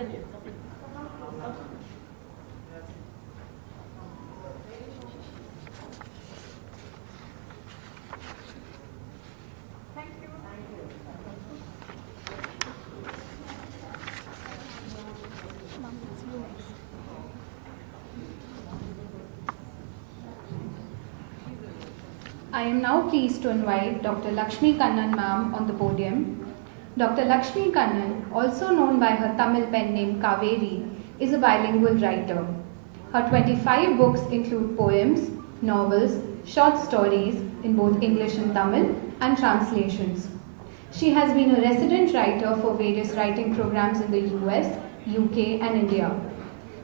I am now pleased to invite Dr. Lakshmi Kannan ma'am on the podium. Dr. Lakshmi Kannan, also known by her Tamil pen name Kaveri, is a bilingual writer. Her 25 books include poems, novels, short stories in both English and Tamil, and translations. She has been a resident writer for various writing programs in the US, UK, and India.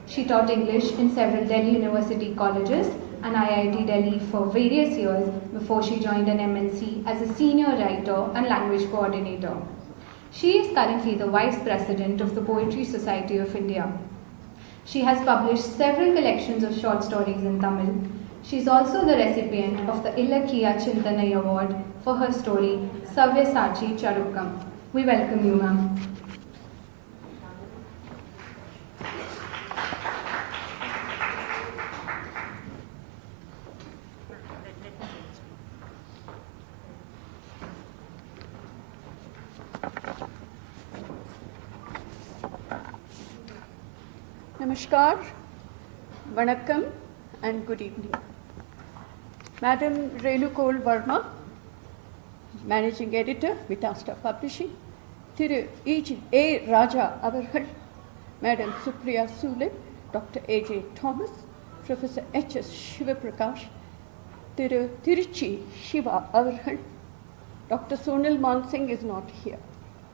She taught English in several Delhi University colleges and IIT Delhi for various years before she joined an MNC as a senior writer and language coordinator. She is currently the Vice President of the Poetry Society of India. She has published several collections of short stories in Tamil. She is also the recipient of the Ilakkiya Chintanai Award for her story Savyasachi Charukkam. We welcome you, ma'am. Namaskar, Vanakkam, and good evening. Madam Renukol Verma, Managing Editor, Vitasta Publishing, Thiru A. Raja Avargal, Madam Supriya Sule, Dr. A.J. Thomas, Professor H.S. Shivaprakash, Thiru Tiruchi Shiva Avargal. Dr. Sonal Mansingh is not here.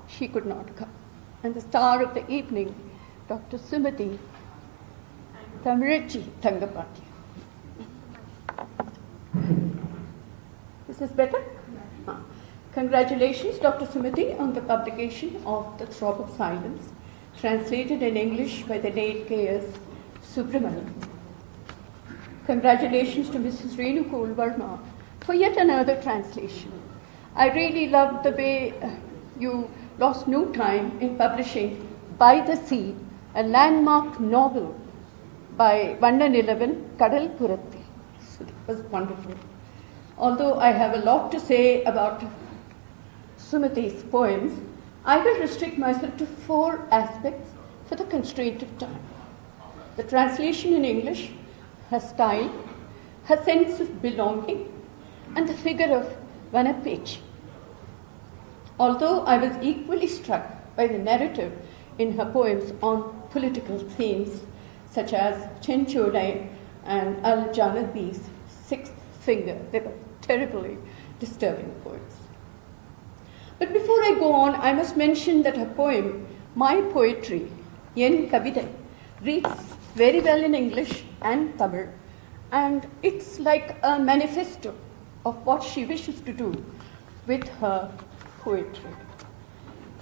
She could not come. And the star of the evening, Dr. Sumati Tamirachi Thangapati. Is this better? Congratulations, Dr. Sumati, on the publication of The Throb of Silence, translated in English by the late K.S. Subramanian. Congratulations to Mrs. Renukol Verma for yet another translation. I really loved the way you lost no time in publishing By the Sea, a landmark novel by Vannan 11, Kadal Puratti. So it was wonderful. Although I have a lot to say about Sumati's poems, I will restrict myself to 4 aspects for the constraint of time. The translation in English, her style, her sense of belonging, and the figure of Vanapechi. Although I was equally struck by the narrative in her poems on political themes, such as Chenchodai and Al-Janabi's Sixth Finger. They were terribly disturbing poems. But before I go on, I must mention that her poem, My Poetry, Yen Kavidai, reads very well in English and Tamil, and it's like a manifesto of what she wishes to do with her poetry.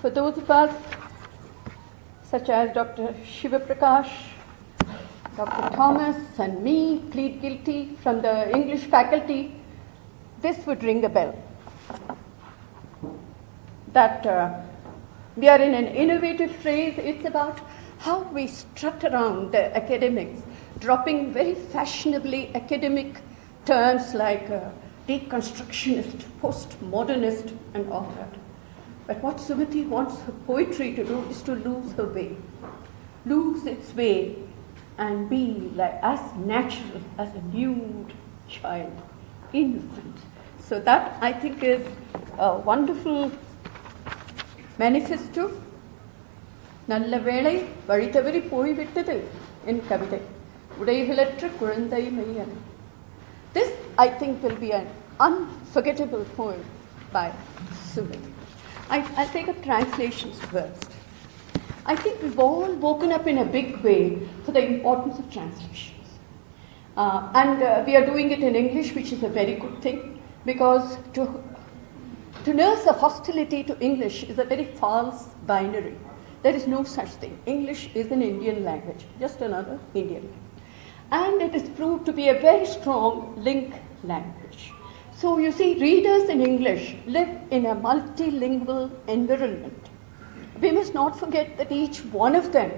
For those of us, such as Dr. Shivaprakash, Dr. Thomas and me plead guilty from the English faculty, this would ring a bell. That we are in an innovative phase. It's about how we strut around the academics, dropping very fashionably academic terms like deconstructionist, postmodernist, and all that. But what Sumati wants her poetry to do is to lose her way, lose its way, and be like as natural as a nude child, innocent. So that, I think, is a wonderful manifesto. Nalla velai vazhithavari poi vittadu in kavidai udaigalatra kuzhandai maiyan. This, I think, will be an unforgettable poem by Sumati. I'll take up translations first. I think we've all woken up in a big way for the importance of translations. And we are doing it in English, which is a very good thing, because to nurse a hostility to English is a very false binary. There is no such thing. English is an Indian language, just another Indian language. And it is proved to be a very strong link language. So you see, readers in English live in a multilingual environment. We must not forget that each one of them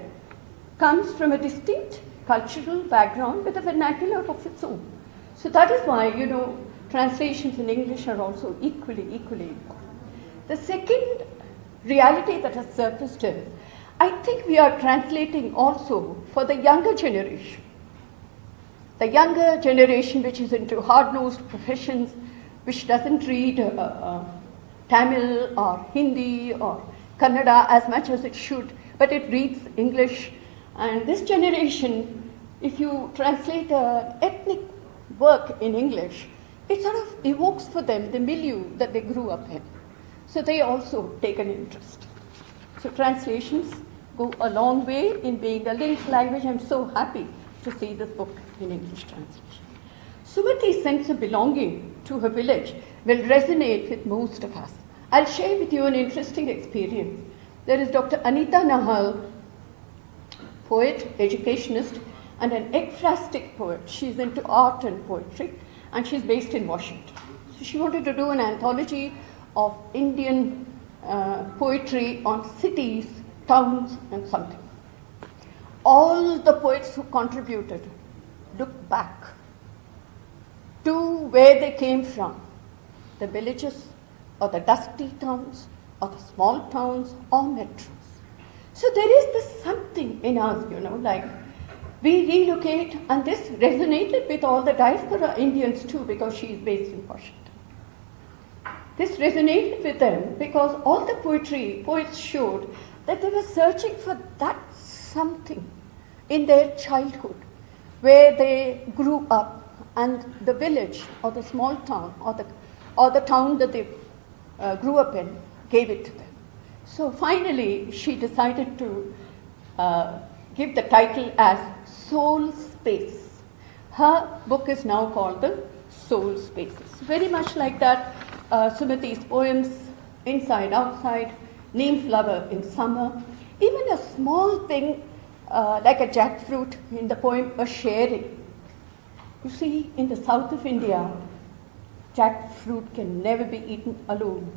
comes from a distinct cultural background with a vernacular of its own. So that is why, translations in English are also equally important. The second reality that has surfaced is, I think we are translating also for the younger generation. The younger generation which is into hard-nosed professions, which doesn't read Tamil or Hindi or Kannada as much as it should, but it reads English. And this generation, if you translate an ethnic work in English, it sort of evokes for them the milieu that they grew up in. So they also take an interest. So translations go a long way in being a linked language. I'm so happy to see this book in English translation. Sumati's sense of belonging to her village will resonate with most of us. I'll share with you an interesting experience. There is Dr. Adithanar, poet, educationist, and an ekphrastic poet. She's into art and poetry, and she's based in Washington. So she wanted to do an anthology of Indian poetry on cities, towns, and something. All the poets who contributed looked back to where they came from, the villages or the dusty towns or the small towns or metros. So there is this something in us, like we relocate, and this resonated with all the diaspora Indians too, because she is based in Washington. This resonated with them because all the poets showed that they were searching for that something in their childhood, where they grew up, and the village or the small town or the town that they grew up in gave it to them. So finally, she decided to give the title as Soul Space. Her book is now called The Soul Spaces. Very much like that, Sumati's poems, Inside, Outside, Neem Flower in Summer, even a small thing like a jackfruit in the poem A Sharing. You see, in the south of India, jackfruit can never be eaten alone.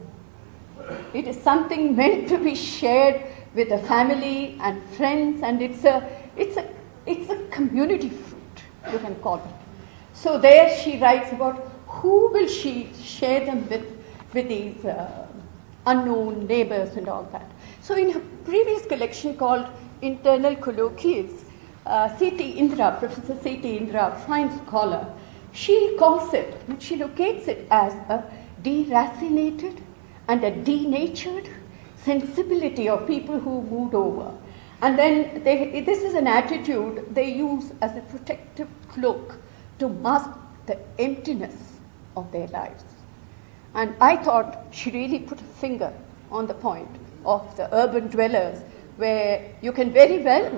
It is something meant to be shared with the family and friends, and it's a community fruit, you can call it. So there she writes about who will she share them with these unknown neighbors and all that. So in her previous collection called Internal Colloquies, C.T. Indra, Professor C.T. Indra, a fine scholar, she calls it, she locates it as a deracinated and a denatured sensibility of people who moved over. And then this is an attitude they use as a protective cloak to mask the emptiness of their lives. And I thought she really put a finger on the point of the urban dwellers, where you can very well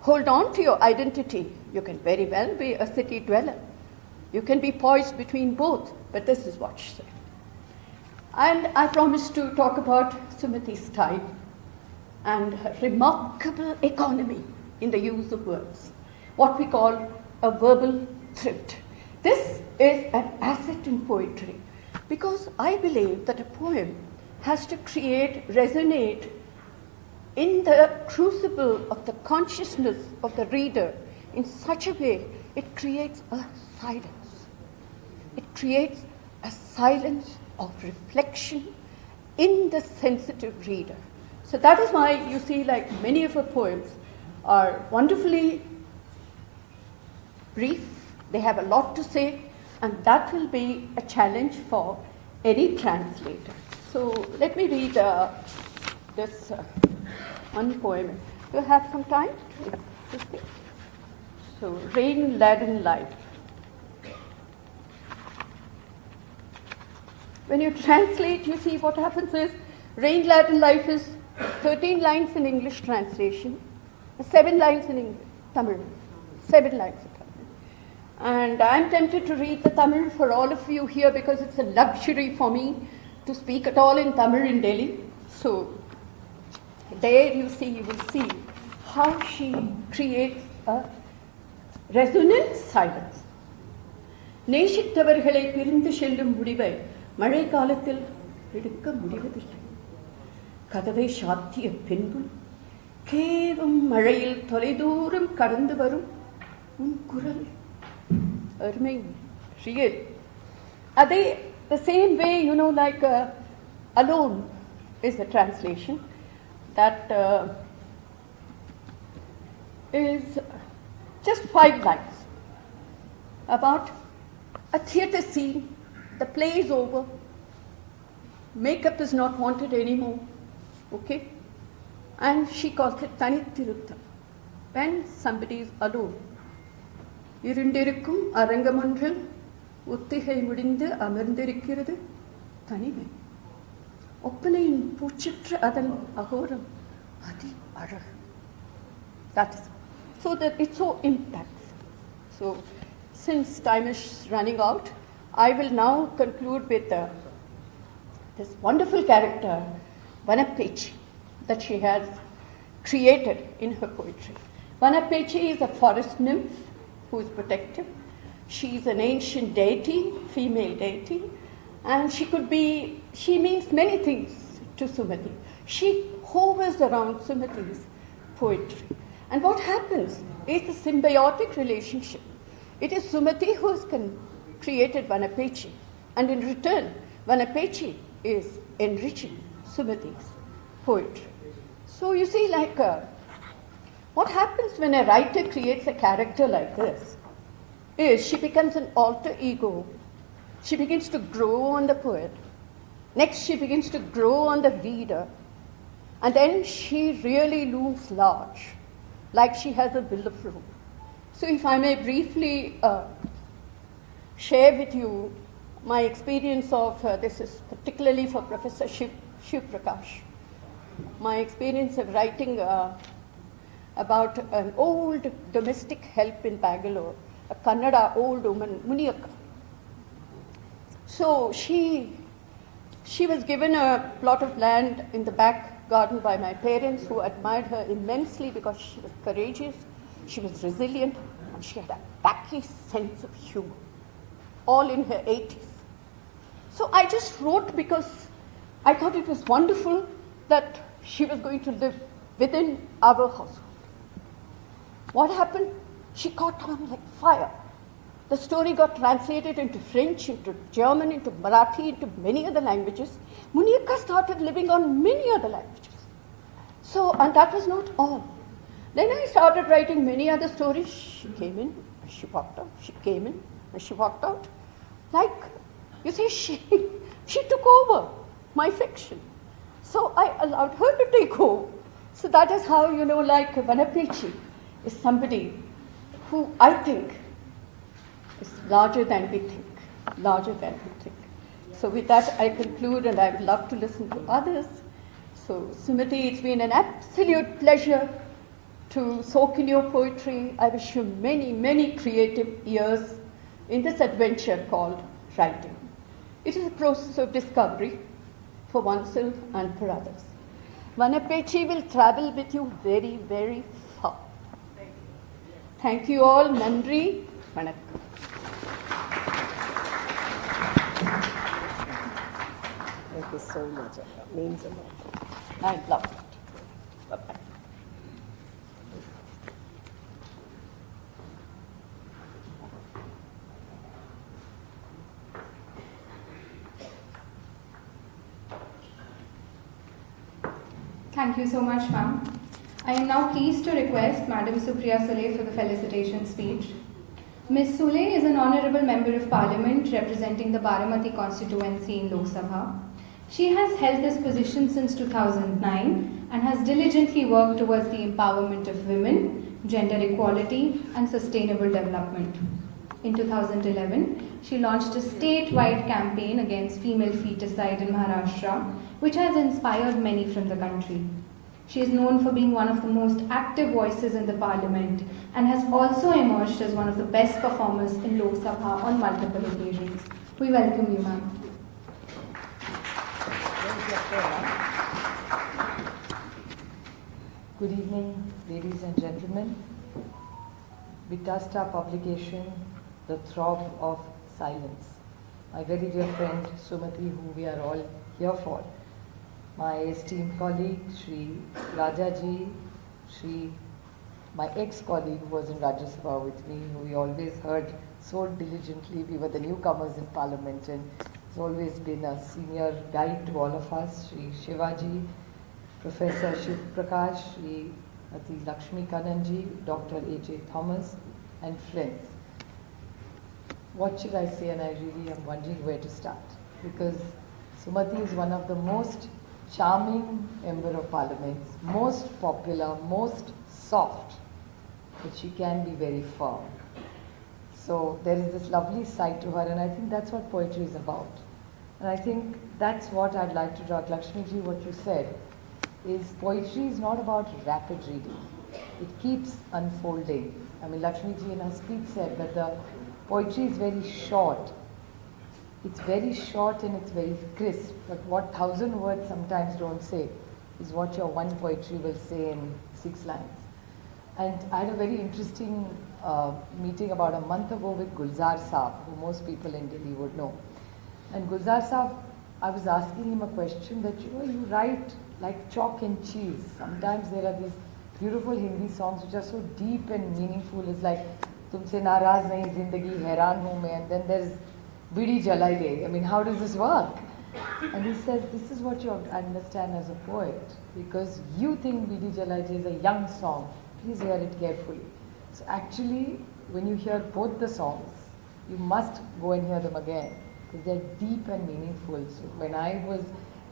hold on to your identity. You can very well be a city dweller. You can be poised between both, but this is what she said. And I promised to talk about Sumati's style and her remarkable economy in the use of words, what we call a verbal thrift. This is an asset in poetry, because I believe that a poem has to resonate in the crucible of the consciousness of the reader in such a way it creates a silence. It creates a silence of reflection in the sensitive reader. So that is why you see, like, many of her poems are wonderfully brief, they have a lot to say, and that will be a challenge for any translator. So let me read this one poem. Do you have some time to speak? So, Rain-Laden Life. When you translate, you see what happens is, Rain-Laden Life is 13 lines in English translation, 7 lines in Tamil, 7 lines in Tamil. And I'm tempted to read the Tamil for all of you here, because it's a luxury for me to speak at all in Tamil in Delhi. So there you will see how she creates a resonant silence. நேசித்தவர்களை பிரிந்து செல்லும் முடிவை மழை காலத்தில் எடுக்க முடிவதில்லை. கதவை சாத்திய பின்பும் கேவும் மழையில் தொலைதூரம் கடந்து வரும் உன் குரல் அருமை real. Are they the same way, like alone is the translation that is just 5 lines about a theatre scene, the play is over, makeup is not wanted anymore, okay? And she calls it Thanthi. When somebody is alone. இருண்டிருக்கும் அரங்கமொன்றில் ஒத்திகை முடிந்து அமர்ந்திருக்கிறது தனிமை. ஒப்பனையின் பூச்சிற்ற அதன் அகோரம் அதி அழகு. That is so that it's so impactful. So since time is running out, I will now conclude with this wonderful character, Vanapechi, that she has created in her poetry. Vanapechi is a forest nymph who is protective. She is an ancient deity, female deity, and she means many things to Sumati. She hovers around Sumati's poetry. And what happens is a symbiotic relationship. It is Sumati who has created Vanapechi, and in return, Vanapechi is enriching Sumati's poetry. So you see, what happens when a writer creates a character like this is she becomes an alter ego. She begins to grow on the poet. Next, she begins to grow on the reader. And then she really looms large, like she has a bill of rule. So if I may briefly share with you my experience of, this is particularly for Professor Shiv Prakash, my experience of writing about an old domestic help in Bangalore, a Kannada old woman, Muniyakka. So she was given a plot of land in the back garden by my parents, who admired her immensely because she was courageous, she was resilient, and she had a wacky sense of humor, all in her 80s. So I just wrote because I thought it was wonderful that she was going to live within our household. What happened? She caught on like fire. The story got translated into French, into German, into Marathi, into many other languages. Muniyakka started living on many other languages. So, and that was not all. Then I started writing many other stories. She came in, she walked out. She came in, and she walked out. Like, you see, she took over my fiction. So I allowed her to take over. So that is how, Vanapechi is somebody who I think is larger than we think, larger than we think. So with that, I conclude, and I would love to listen to others. So Sumati, it's been an absolute pleasure to soak in your poetry. I wish you many, many creative years in this adventure called writing. It is a process of discovery for oneself and for others. Vanapechi will travel with you very, very far. Thank you all. Nandri. Vanakkam. Thank you so much. It means a lot. I love it. Bye-bye. Thank you so much, ma'am. I am now pleased to request Madam Supriya Sule for the felicitation speech. Ms. Sule is an honourable member of Parliament representing the Baramati constituency in Lok Sabha. She has held this position since 2009 and has diligently worked towards the empowerment of women, gender equality and sustainable development. In 2011, she launched a statewide campaign against female feticide in Maharashtra, which has inspired many from the country. She is known for being one of the most active voices in the parliament and has also emerged as one of the best performers in Lok Sabha on multiple occasions. We welcome you, ma'am. Good evening, ladies and gentlemen. Vitasta publication, The Throb of Silence. My very dear friend Sumati, who we are all here for. My esteemed colleague, Shri Rajaji, She, my ex-colleague who was in Rajya Sabha with me, who we always heard so diligently. We were the newcomers in Parliament, and has always been a senior guide to all of us. Shri Shivaji, Professor Shiv Prakash, Shri Lakshmi Kannanji, Dr. A.J. Thomas, and friends. What should I say? And I really am wondering where to start, because Sumati is one of the most charming member of Parliament, most popular, most soft, but she can be very firm. So there is this lovely side to her, and I think that's what poetry is about. And I think that's what I'd like to talk. Lakshmiji, what you said is poetry is not about rapid reading. It keeps unfolding. I mean, Lakshmiji in her speech said that the poetry is very short. It's very short and it's very crisp, but what 1,000 words sometimes don't say is what your one poetry will say in 6 lines. And I had a very interesting meeting about a month ago with Gulzar Saab, who most people in Delhi would know. And Gulzar Saab, I was asking him a question that, you write like chalk and cheese. Sometimes there are these beautiful Hindi songs which are so deep and meaningful. It's like, Tumse naraz nahi zindagi hairan hu main, and then there's Bidi jalai le. I mean, how does this work? And he says, this is what you have to understand as a poet, because you think Bidi jalai le is a young song. Please hear it carefully. So actually, when you hear both the songs, you must go and hear them again, because they're deep and meaningful. So when I was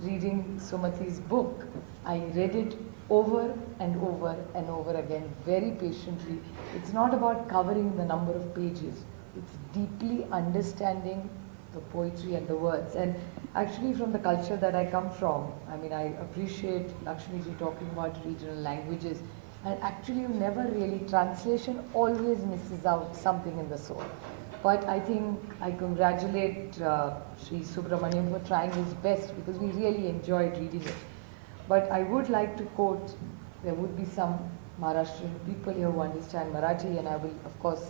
reading Sumati's book, I read it over and over and over again, very patiently. It's not about covering the number of pages. It's deeply understanding the poetry and the words. And actually from the culture that I come from, I mean, I appreciate Lakshmiji talking about regional languages. And actually you never really, translation always misses out something in the soul. But I think I congratulate Sri Subramaniam for trying his best, because we really enjoyed reading it. But I would like to quote, there would be some Maharashtrian people here who understand Marathi, and I will of course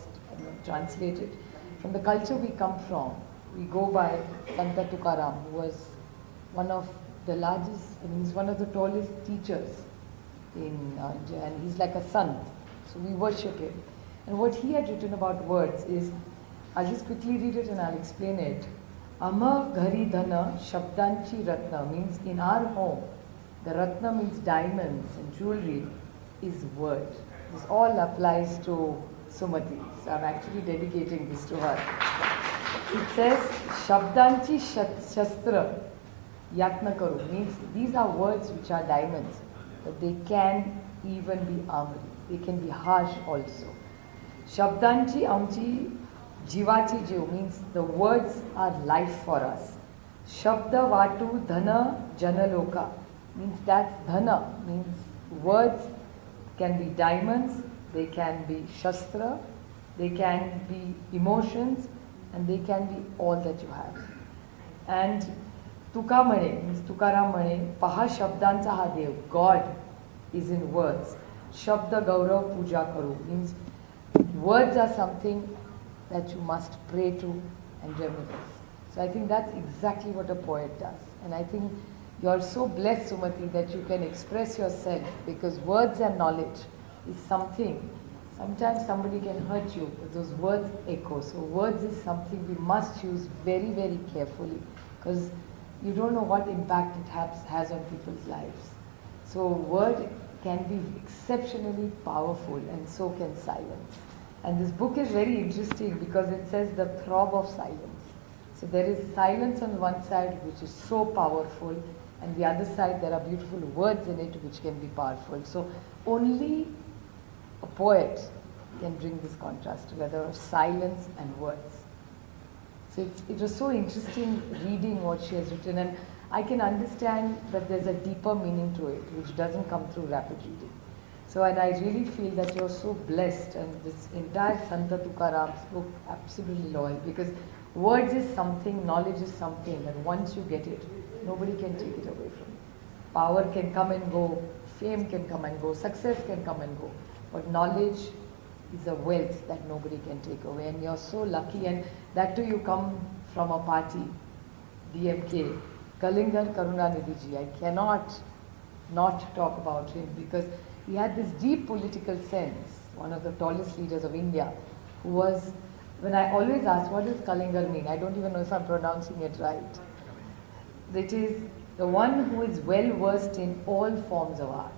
translate it. From the culture we come from, we go by Santa Tukaram, who was one of the largest, I mean, he's one of the tallest teachers in India, and he's like a sant, so we worship him. And what he had written about words is, I'll just quickly read it and I'll explain it. Ama ghari dhana shabdanchi ratna means in our home, the ratna means diamonds and jewelry is word. This all applies to Sumati. So I'm actually dedicating this to her. It says, Shabdanchi Shastra Yatna Karu means these are words which are diamonds, but they can even be armory. They can be harsh also. Shabdanchi Amchi Jivachi Jiv means the words are life for us. Shabda Vatu Dhana Janaloka means that dhana means words can be diamonds, they can be shastra, they can be emotions, and they can be all that you have. And Tuka Mane means Tukaram Mane, Paha Shabdancha ha Dev, God is in words. Shabda Gaurav Puja Karu means words are something that you must pray to and reminisce. So I think that's exactly what a poet does. And I think you're so blessed, Sumati, that you can express yourself, because words and knowledge is something. Sometimes somebody can hurt you, but those words echo. So words is something we must use very, very carefully, because you don't know what impact it has on people's lives. So word can be exceptionally powerful, and so can silence. And this book is very interesting because it says the throb of silence. So there is silence on one side which is so powerful, and the other side there are beautiful words in it which can be powerful. So only a poet can bring this contrast together of silence and words. So it was so interesting reading what she has written, and I can understand that there's a deeper meaning to it which doesn't come through rapid reading. So, and I really feel that you're so blessed, and this entire Santa Tukaram's book, absolutely loyal, because words is something, knowledge is something that once you get it, nobody can take it away from you. Power can come and go, fame can come and go, success can come and go, but knowledge is a wealth that nobody can take away, and you're so lucky. And that too, you come from a party, DMK, Kalingar Karunanidhi ji. I cannot not talk about him, because he had this deep political sense, one of the tallest leaders of India, who was, when I always ask, what does Kalingar mean? I don't even know if I'm pronouncing it right. It is the one who is well versed in all forms of art.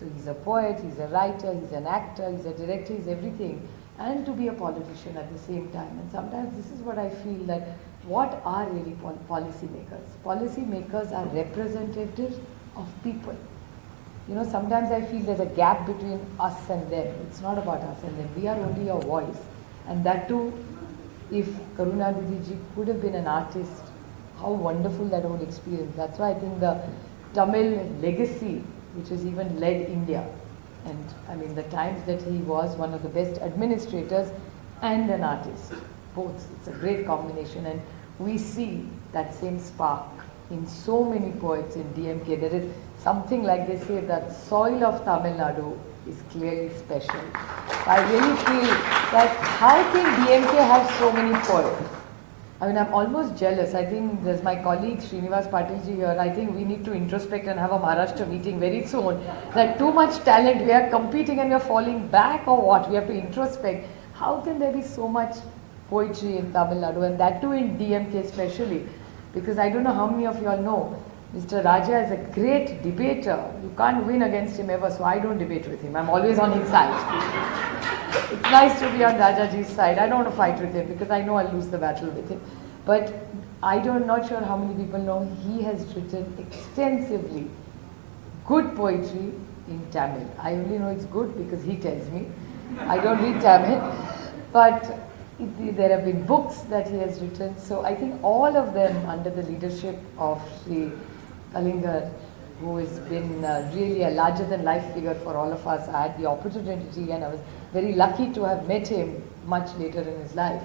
So he's a poet, he's a writer, he's an actor, he's a director, he's everything, and to be a politician at the same time. And sometimes this is what I feel, that what are really policymakers? Policymakers are representatives of people. You know, sometimes I feel there's a gap between us and them. It's not about us and them. We are only a voice. And that too, if Karuna Didiji could have been an artist, how wonderful that whole experience. That's why I think the Tamil legacy, which has even led India, and I mean the times that he was one of the best administrators and an artist, both. It's a great combination, and we see that same spark in so many poets in DMK. There is something, like they say, that soil of Tamil Nadu is clearly special. I really feel that how can DMK have so many poets? I mean, I'm almost jealous. I think there's my colleague Srinivas Patilji here. I think we need to introspect and have a Maharashtra meeting very soon. That too much talent, we are competing and we are falling back, or what? We have to introspect. How can there be so much poetry in Tamil Nadu, and that too in DMK especially? Because I don't know how many of you all know, Mr. Raja is a great debater. You can't win against him ever, so I don't debate with him. I'm always on his side. It's nice to be on Rajaji's side. I don't want to fight with him because I know I'll lose the battle with him. But I'm not sure how many people know he has written extensively good poetry in Tamil. I only know it's good because he tells me. I don't read Tamil. But there have been books that he has written. So I think all of them under the leadership of Sri Kalingar, who has been really a larger than life figure for all of us. I had the opportunity, and I was very lucky to have met him much later in his life.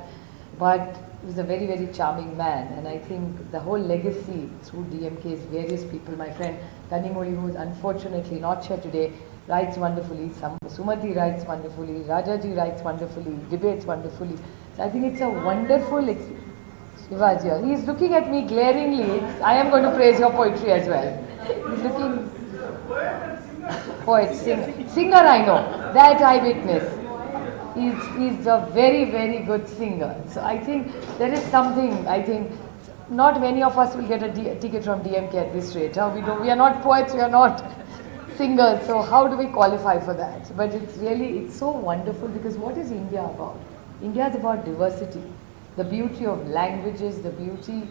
But he was a very, very charming man, and I think the whole legacy through DMK's various people, my friend Kanimoli, who is unfortunately not here today, writes wonderfully, Sumati writes wonderfully, Rajaji writes wonderfully, debates wonderfully. So I think it's a wonderful experience. Shivaji, he is looking at me glaringly. I am going to praise your poetry as well. He's looking... Poet, singer I know, that I witness. He's a very, very good singer. So I think there is something, I think, not many of us will get a ticket from DMK at this rate. We are not poets, we are not singers, so how do we qualify for that? But it's so wonderful, because what is India about? India is about diversity, the beauty of languages, the beauty,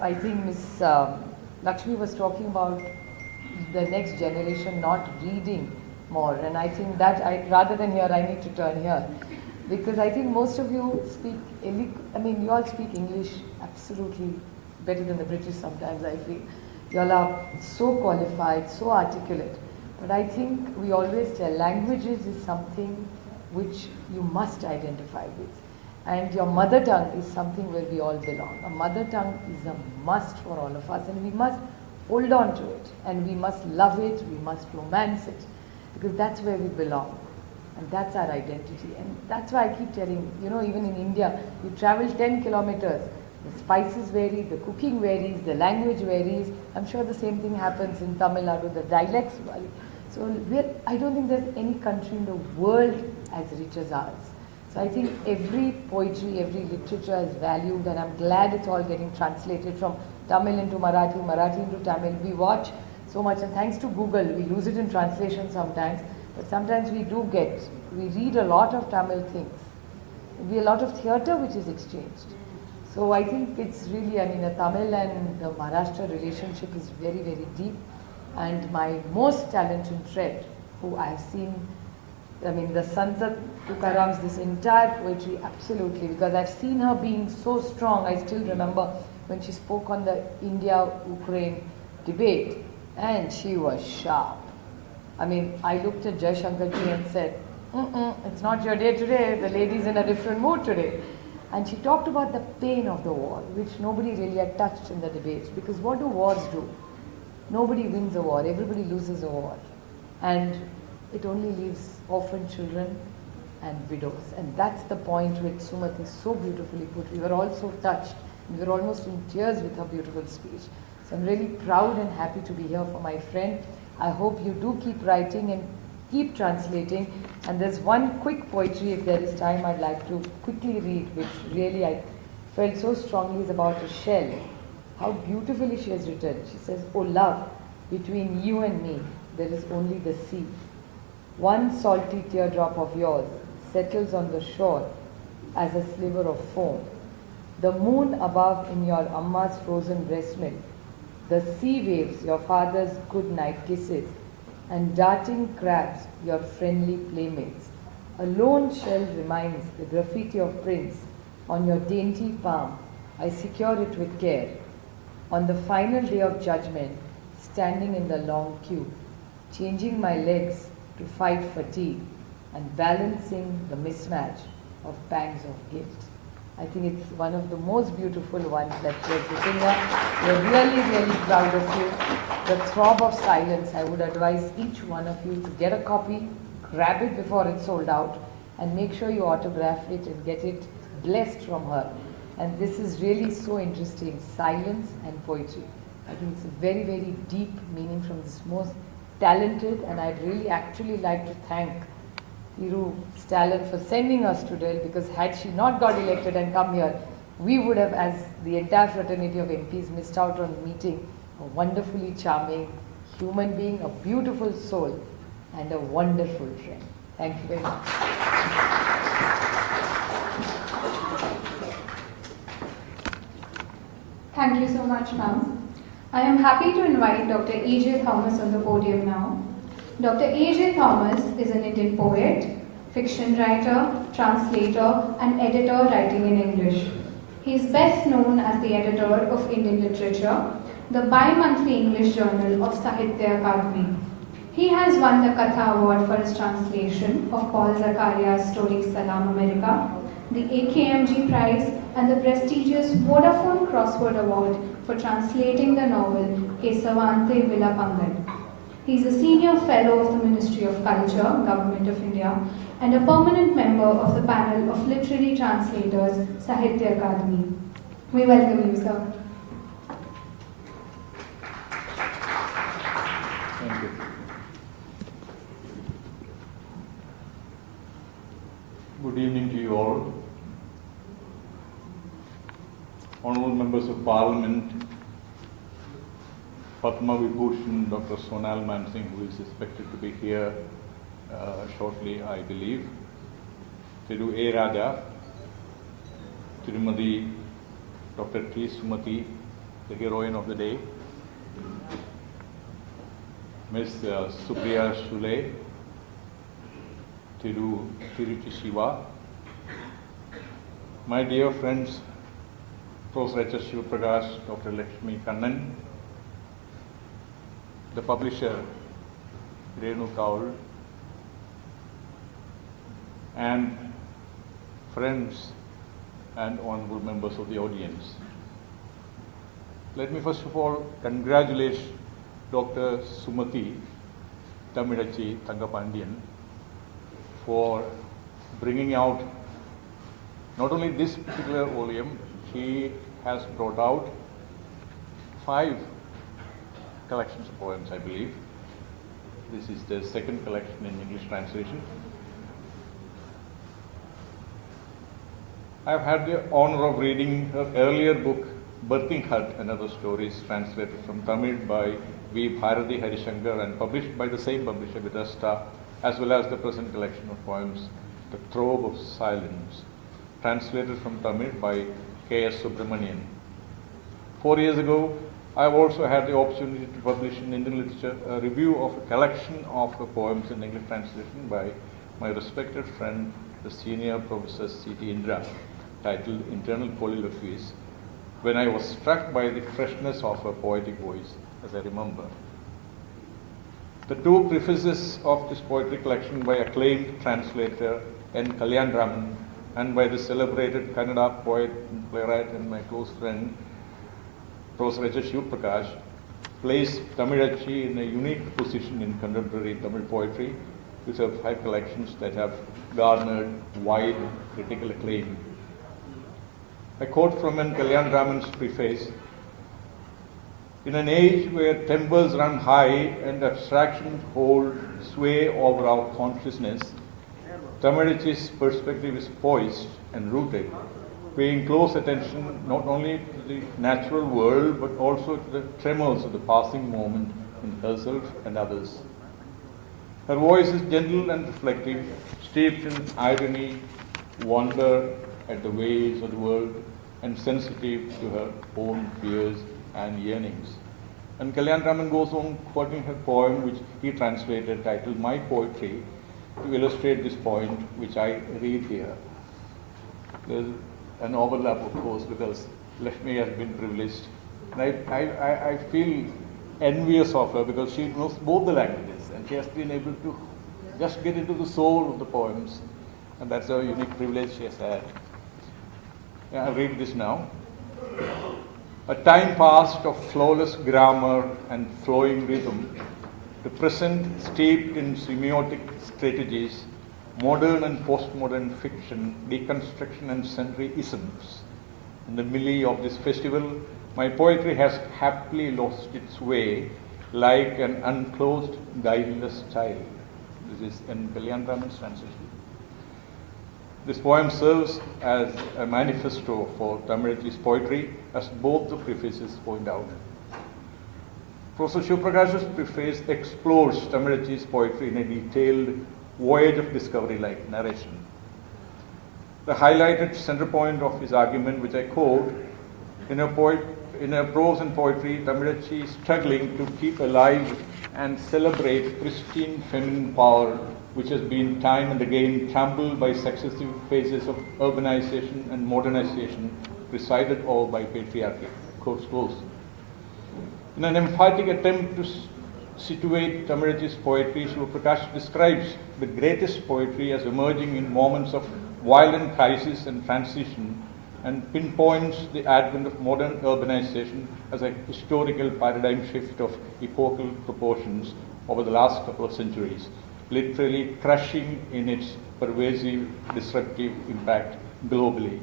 I think Miss Lakshmi was talking about the next generation not reading more, and I think that rather than here, I need to turn here, because I think most of you speak, you all speak English absolutely better than the British sometimes, I feel. You all are so qualified, so articulate, but I think we always tell languages is something which you must identify with, and your mother tongue is something where we all belong. A mother tongue is a must for all of us, and we must hold on to it, and we must love it, we must romance it, because that's where we belong, and that's our identity. And that's why I keep telling, even in India, you travel 10 kilometers, the spices vary, the cooking varies, the language varies. I'm sure the same thing happens in Tamil Nadu, the dialects vary. So I don't think there's any country in the world as rich as ours. So I think every poetry, every literature is valued, and I'm glad it's all getting translated from Tamil into Marathi, Marathi into Tamil. We watch so much, and thanks to Google, we lose it in translation sometimes, but sometimes we read a lot of Tamil things. There'll be a lot of theatre which is exchanged. So I think it's really, the Tamil and the Maharashtra relationship is very, very deep. And my most talented friend, who I have seen, the Sansat Tukaram's, this entire poetry, absolutely, because I've seen her being so strong. I still remember when she spoke on the India-Ukraine debate, and she was sharp. I looked at Jai Shankarji and said, it's not your day today, the lady's in a different mood today. And she talked about the pain of the war, which nobody really had touched in the debates, because what do wars do? Nobody wins a war, everybody loses a war. And it only leaves orphan children and widows. And that's the point which Sumati so beautifully put. We were all so touched. We were almost in tears with her beautiful speech. So I'm really proud and happy to be here for my friend, I hope you do keep writing and keep translating. And there's one quick poetry, if there is time, I'd like to quickly read, which really I felt so strongly is about a shell. How beautifully she has written. She says, "Oh love, between you and me, there is only the sea. One salty teardrop of yours settles on the shore as a sliver of foam. The moon above in your Amma's frozen breast milk, the sea waves your father's good night kisses, and darting crabs your friendly playmates. A lone shell reminds the graffiti of prints on your dainty palm. I secure it with care. On the final day of judgment, standing in the long queue, changing my legs to fight fatigue and balancing the mismatch of pangs of guilt." I think it's one of the most beautiful ones that she has written here. We're really, really proud of you. The Throb of Silence, I would advise each one of you to get a copy, grab it before it's sold out, and make sure you autograph it and get it blessed from her. And this is really so interesting, silence and poetry. I think it's a very, very deep meaning from this most talented, and I'd really actually like to thank Thiru Stalin for sending us today, because had she not got elected and come here, we would have, as the entire fraternity of MPs, missed out on meeting a wonderfully charming human being, a beautiful soul, and a wonderful friend. Thank you very much. Thank you so much, ma'am. I am happy to invite Dr. A.J. Thomas on the podium now. Dr. A.J. Thomas is an Indian poet, fiction writer, translator, and editor writing in English. He is best known as the editor of Indian Literature, the bi-monthly English journal of Sahitya Akademi. He has won the Katha Award for his translation of Paul Zakaria's story Salam America, the AKMG Prize, and the prestigious Vodafone Crossword Award for translating the novel Kesavante Vilapangal. He is a senior fellow of the Ministry of Culture, Government of India, and a permanent member of the panel of literary translators, Sahitya Akademi. We welcome you, sir. Thank you. Good evening to you all. Honorable members of Parliament, Padma Vibhushan, Dr. Sonal Mansingh, who is expected to be here shortly, I believe, Thiru A. Raja, Tirumadi Dr. T. Sumati, the heroine of the day, Ms. Supriya Shule, Tiruchi Shiva, my dear friends, Professor H. S. Shivaprakash, Dr. Lakshmi Kannan, the publisher Renu Kaul, and friends and honorable members of the audience. Let me first of all congratulate Dr. Sumati Tamilachi Tangapandian for bringing out not only this particular volume, she has brought out 5 collections of poems, I believe. This is the second collection in English translation. I have had the honor of reading her earlier book, Birthing Hut and Other Stories, translated from Tamil by V. Bharati Harishankar and published by the same publisher, Vidasta, as well as the present collection of poems, The Throb of Silence, translated from Tamil by K.S. Subramanian. 4 years ago, I have also had the opportunity to publish in Indian Literature a review of a collection of her poems in English translation by my respected friend, the senior Professor C.T. Indra, titled Internal Colloquies, when I was struck by the freshness of her poetic voice, as I remember. The 2 prefaces of this poetry collection by acclaimed translator N. Kalyan Raman and by the celebrated Kannada poet, playwright, and my close friend, Professor H. S. Shivaprakash, placed Tamilachi in a unique position in contemporary Tamil poetry with her 5 collections that have garnered wide critical acclaim. I quote from N. Kalyan Raman's preface: In an age where tempers run high and abstractions hold sway over our consciousness, Tamilichi's perspective is poised and rooted, paying close attention not only to the natural world but also to the tremors of the passing moment in herself and others. Her voice is gentle and reflective, steeped in irony, wonder at the ways of the world, and sensitive to her own fears and yearnings. And Kalyan Raman goes on quoting her poem, which he translated, titled My Poetry, to illustrate this point, which I read here. There's an overlap, of course, because Lakshmi has been privileged. And I feel envious of her because she knows both the languages and she has been able to just get into the soul of the poems. And that's a unique privilege she has had. Yeah, I'll read this now. A time past of flawless grammar and flowing rhythm, the present steeped in semiotic strategies, modern and postmodern fiction, deconstruction and sundry isms. In the melee of this festival, my poetry has happily lost its way like an unclosed, guileless child. This is in Kalyan Raman's translation. This poem serves as a manifesto for Tamilichi's poetry, as both the prefaces point out. Professor Shivaprakash's preface explores Tamilichi's poetry in a detailed voyage of discovery-like narration. The highlighted center point of his argument, which I quote, in a prose and poetry, Tamilichi is struggling to keep alive and celebrate pristine feminine power, which has been time and again trampled by successive phases of urbanization and modernization, presided over by patriarchy. Quotes close. In an emphatic attempt to situate Tamilichi's poetry, Shivaprakasha describes the greatest poetry as emerging in moments of violent crisis and transition, and pinpoints the advent of modern urbanization as a historical paradigm shift of epochal proportions over the last couple of centuries, literally crushing in its pervasive, disruptive impact globally.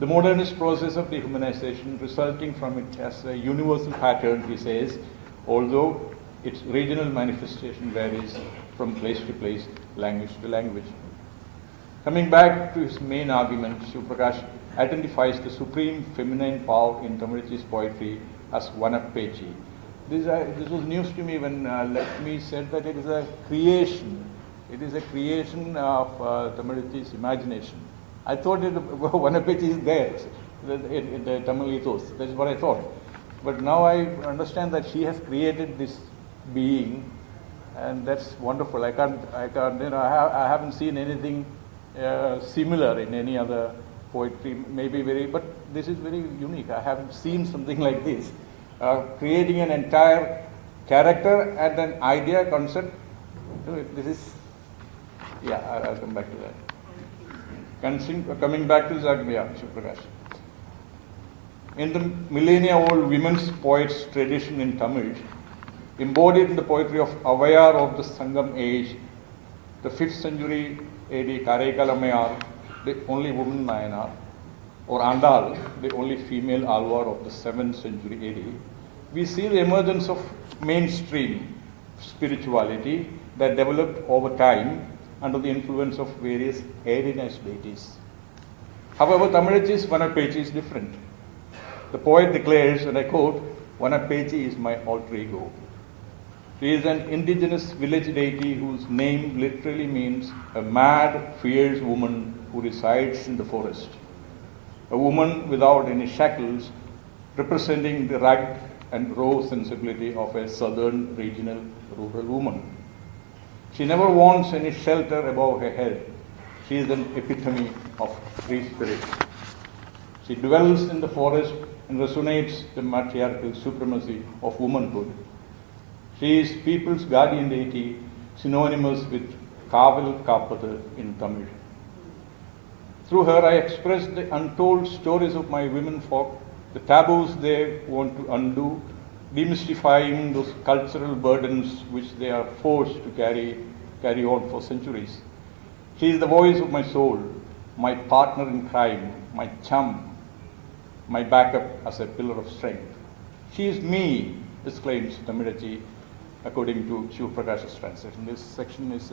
The modernist process of dehumanization resulting from it as a universal pattern, he says, although its regional manifestation varies from place to place, language to language. Coming back to his main argument, Shivaprakasha identifies the supreme feminine power in Tamilichi's poetry as Vanapechi. This was news to me when Lakshmi said that it is a creation. It is a creation of Tamilichi's imagination. I thought Vanapechi is there in the Tamil ethos. That's what I thought. But now I understand that she has created this being, and that's wonderful. I haven't seen anything similar in any other poetry. But this is very unique. I haven't seen something like this. Creating an entire character and an idea concept. This is, I'll come back to that. Coming back to this argument, Shivaprakasha. In the millennia-old women's poets tradition in Tamil, embodied in the poetry of Avayar of the Sangam age, the 5th century AD Karaikalammayar, the only woman Nayanar, or Andal, the only female Alvar of the 7th century AD, we see the emergence of mainstream spirituality that developed over time under the influence of various Aryanized deities. However, Tamilichi's Vanapechi is different. The poet declares, and I quote, Vanapechi is my alter ego. She is an indigenous village deity whose name literally means a mad, fierce woman who resides in the forest. A woman without any shackles, representing the rugged and raw sensibility of a southern regional rural woman. She never wants any shelter above her head. She is an epitome of free spirit. She dwells in the forest and resonates the matriarchal supremacy of womanhood. She is people's guardian deity, synonymous with Kaval Kapathu in Tamil. Through her, I express the untold stories of my women folk, the taboos they want to undo, demystifying those cultural burdens which they are forced to carry on for centuries. She is the voice of my soul, my partner in crime, my chum, my backup as a pillar of strength. She is me, exclaims Tamilachi, according to Shiv Prakash's translation. This section is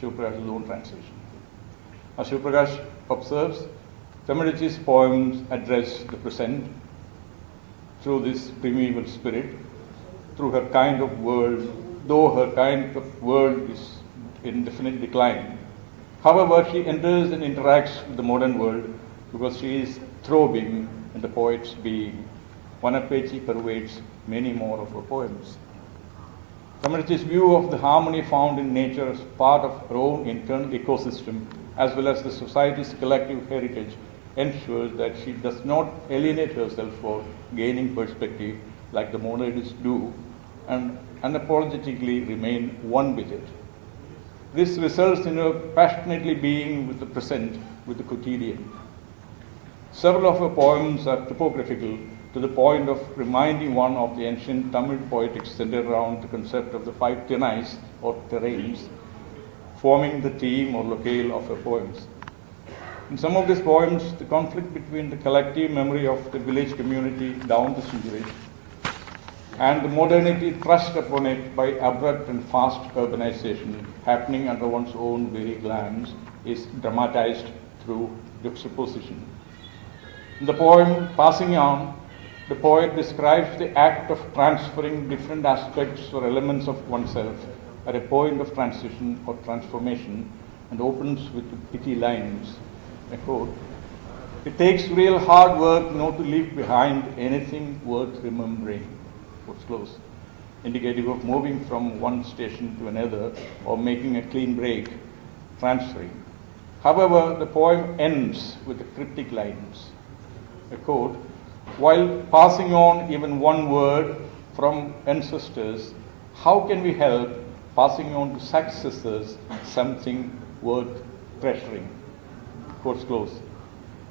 Shiv Prakash's own translation. As Shiv Prakash observes, Tamilachi's poems address the present through this primeval spirit, through her kind of world, though her kind of world is in definite decline. However, she enters and interacts with the modern world because she is throbbing in the poet's being. Vanapechi pervades many more of her poems. Tamilachi's view of the harmony found in nature as part of her own internal ecosystem, as well as the society's collective heritage, ensures that she does not alienate herself for gaining perspective like the modernists do, and unapologetically remain one with it. This results in her passionately being with the present, with the quotidian. Several of her poems are topographical to the point of reminding one of the ancient Tamil poetics centered around the concept of the 5 tenais or terrains, forming the theme or locale of her poems. In some of these poems, the conflict between the collective memory of the village community down the centuries and the modernity thrust upon it by abrupt and fast urbanization happening under one's own very glance is dramatized through juxtaposition. In the poem Passing On, the poet describes the act of transferring different aspects or elements of oneself at a point of transition or transformation, and opens with the pithy lines. I quote, "It takes real hard work not to leave behind anything worth remembering," quotes close, indicative of moving from one station to another or making a clean break, transferring. However, the poem ends with the cryptic lines. I quote, "While passing on even one word from ancestors, how can we help passing on to successors something worth treasuring?" Quotes close.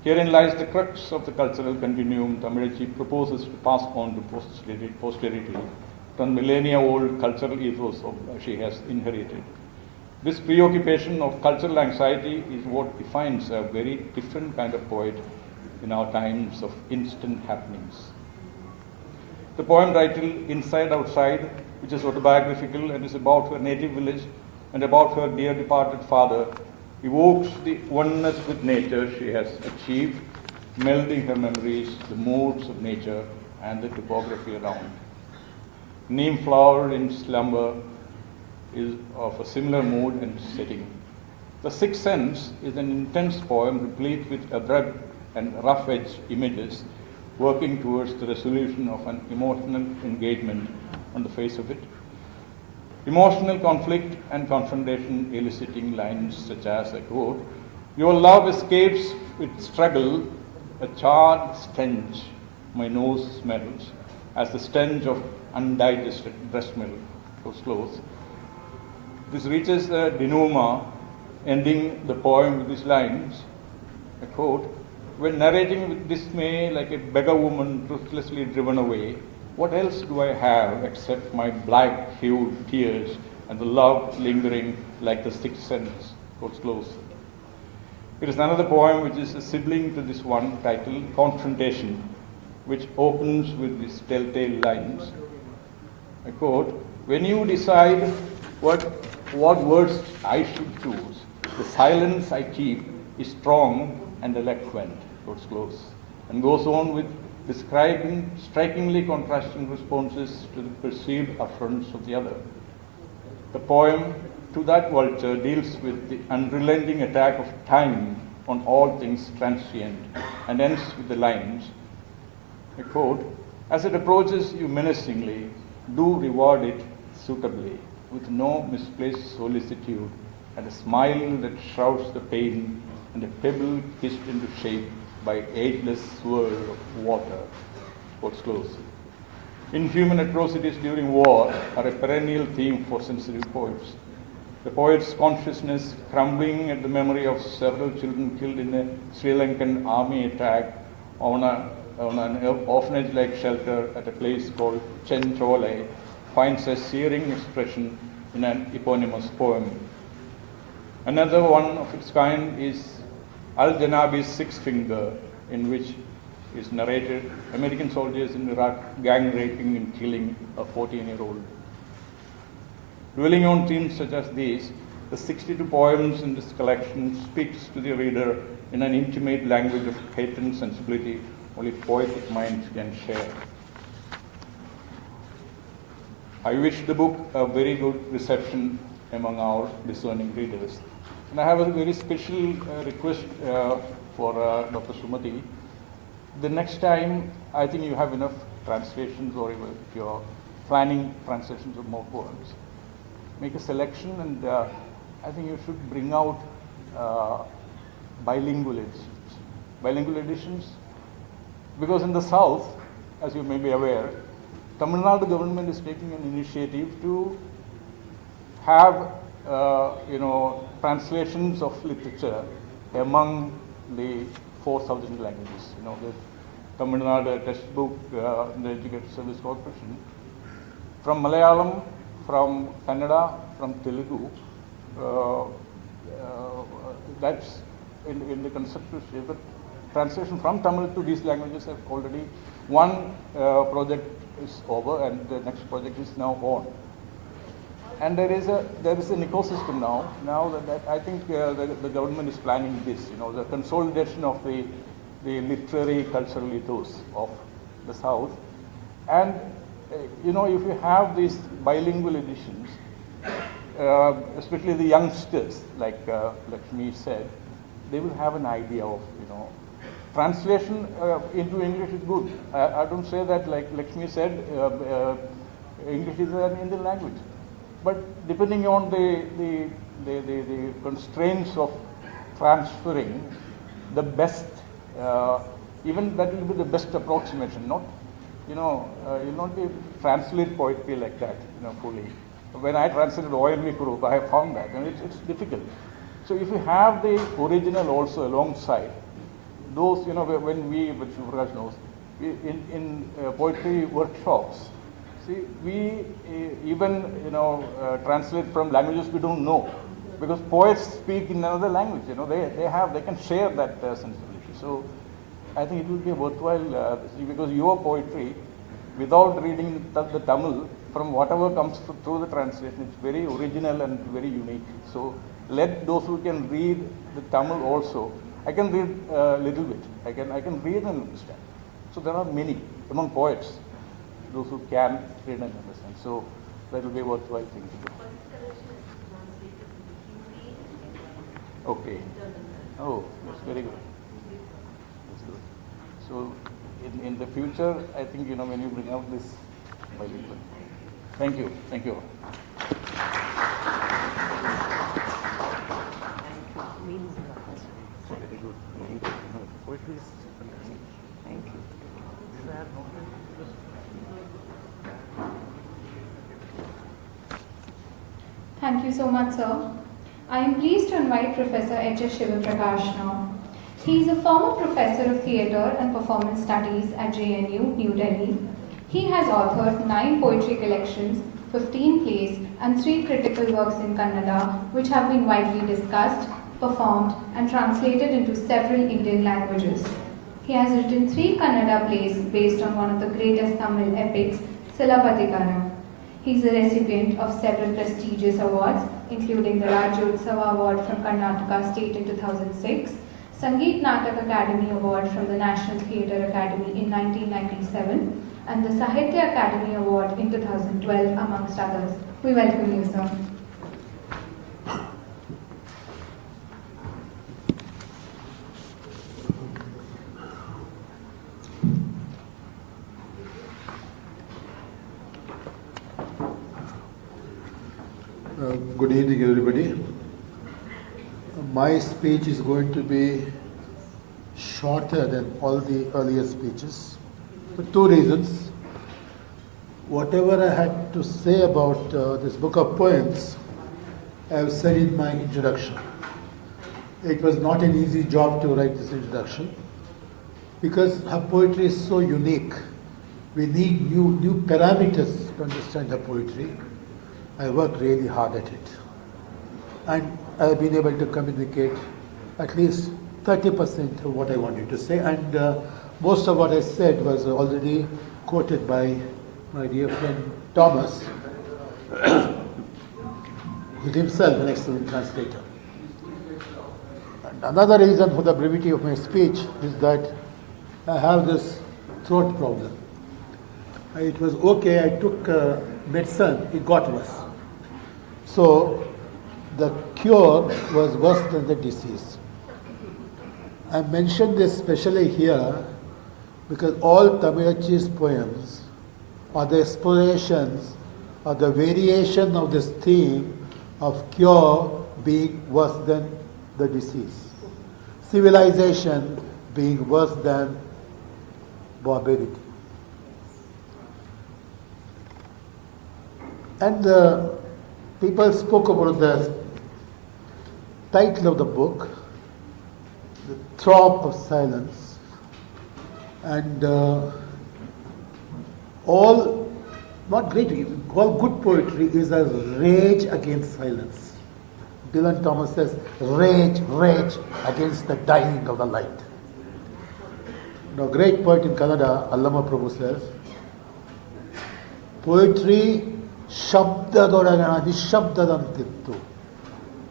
Herein lies the crux of the cultural continuum Tamilachi proposes to pass on to posterity from millennia-old cultural ethos she has inherited. This preoccupation of cultural anxiety is what defines a very different kind of poet in our times of instant happenings. The poem titled Inside Outside, which is autobiographical and is about her native village and about her dear departed father, evokes the oneness with nature she has achieved, melding her memories, the moods of nature, and the topography around. Neem flower in slumber is of a similar mood and setting. The Sixth Sense is an intense poem replete with abrupt and rough-edged images working towards the resolution of an emotional engagement on the face of it. Emotional conflict and confrontation eliciting lines such as, I quote, "Your love escapes with struggle, a charred stench my nose smells, as the stench of undigested breast milk," close close. This reaches a denouement, ending the poem with these lines, I quote, "When narrating with dismay like a beggar woman ruthlessly driven away, what else do I have except my black-hued tears and the love lingering like the Sixth Sense?" Quotes close. It is another poem which is a sibling to this one titled Confrontation, which opens with these telltale lines. I quote, "When you decide what words I should choose, the silence I keep is strong and eloquent," quotes close, and goes on with describing strikingly contrasting responses to the perceived affronts of the other. The poem, To That Vulture, deals with the unrelenting attack of time on all things transient, and ends with the lines, I quote, "As it approaches you menacingly, do reward it suitably, with no misplaced solicitude, and a smile that shrouds the pain, and a pebble kissed into shape by ageless swirl of water," quotes close. Inhuman atrocities during war are a perennial theme for sensitive poets. The poet's consciousness crumbling at the memory of several children killed in a Sri Lankan army attack on an orphanage-like shelter at a place called Chenchole finds a searing expression in an eponymous poem. Another one of its kind is Al-Janabi's Sixth Finger, in which is narrated American soldiers in Iraq gang raping and killing a 14-year-old. Dwelling on themes such as these, the 62 poems in this collection speaks to the reader in an intimate language of hate and sensibility only poetic minds can share. I wish the book a very good reception among our discerning readers. And I have a very special request for Dr. Sumati. The next time, I think you have enough translations, or if you're planning translations of more poems, make a selection, and I think you should bring out bilingual editions, because in the South, as you may be aware, Tamil Nadu government is taking an initiative to have translations of literature among the 4 southern languages. The Tamil Nadu textbook, the Education Service Corporation, from Malayalam, from Kannada, from Telugu. That's in the conceptual shape. But translation from Tamil to these languages have already, one project is over and the next project is now on. And there is an ecosystem now. Now that I think the government is planning this, the consolidation of the literary cultural ethos of the South. And if you have these bilingual editions, especially the youngsters, like Lakshmi said, they will have an idea of, translation into English is good. I don't say that, like Lakshmi said, English is an Indian language. But depending on the constraints of transferring, the best, even that will be the best approximation, not, you'll not be translate poetry like that, fully. When I translated OLV group, I have found that, and it's difficult. So if you have the original also alongside, those, when which Yuvraj knows, in poetry workshops, see, we even, translate from languages we don't know, because poets speak in another language, they can share that sensibility. So I think it will be worthwhile, because your poetry, without reading the Tamil, from whatever comes through the translation, it's very original and very unique. So let those who can read the Tamil also. I can read a little bit. I can read and understand. So there are many among poets, those who can read and understand. So that will be a worthwhile thing to do. Okay. Oh, that's very good. That's good. So in the future, I think, when you bring out this bilingual. Thank you. Thank you. Means a lot. Very good. Thank you. Poetry is fantastic. Thank you. Thank you so much, sir. I am pleased to invite Professor H.S. Shivaprakash now. He is a former professor of theatre and performance studies at JNU, New Delhi. He has authored 9 poetry collections, 15 plays, and 3 critical works in Kannada, which have been widely discussed, performed, and translated into several Indian languages. He has written 3 Kannada plays based on one of the greatest Tamil epics, Silapathikara. He is a recipient of several prestigious awards, including the Rajyotsava Award from Karnataka State in 2006, Sangeet Natak Academy Award from the National Theatre Academy in 1997, and the Sahitya Academy Award in 2012, amongst others. We welcome you, sir. Good evening, everybody. My speech is going to be shorter than all the earlier speeches for 2 reasons. Whatever I had to say about this book of poems, I have said in my introduction. It was not an easy job to write this introduction because her poetry is so unique. We need new parameters to understand her poetry. I worked really hard at it. And I have been able to communicate at least 30% of what I wanted to say. And most of what I said was already quoted by my dear friend Thomas, who is himself an excellent translator. And another reason for the brevity of my speech is that I have this throat problem. It was okay, I took medicine, it got worse. So the cure was worse than the disease. I mentioned this especially here because all Tamilachi's poems are the explorations or the variation of this theme of cure being worse than the disease, civilization being worse than barbarity. And people spoke about the title of the book, The Throb of Silence, and all, not great, all good poetry is a rage against silence. Dylan Thomas says, rage, rage against the dying of the light. Now, great poet in Kannada, Allama Prabhu says, poetry shabdadodagana nishabdadanthittu.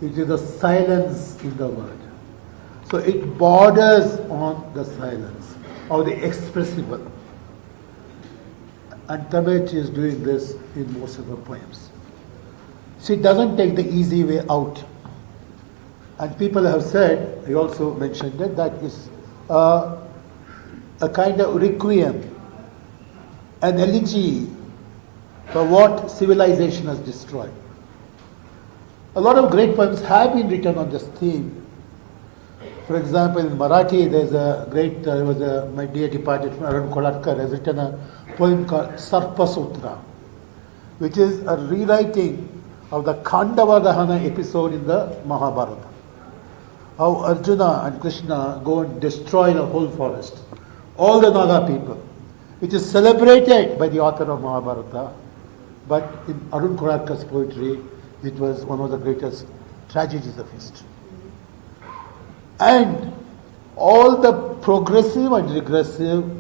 It is the silence in the word. So it borders on the silence or the expressible. And Tamilachi is doing this in most of her poems. She doesn't take the easy way out. And people have said, I also mentioned it, that is a kind of requiem, an elegy for what civilization has destroyed. A lot of great poems have been written on this theme. For example, in Marathi, there's a great, my dear departed Arun Kolarkar has written a poem called Sarpa Sutra, which is a rewriting of the Khandavadahana episode in the Mahabharata. How Arjuna and Krishna go and destroy the whole forest, all the Naga people, which is celebrated by the author of Mahabharata, but in Arun Kolarkar's poetry, it was one of the greatest tragedies of history. And all the progressive and regressive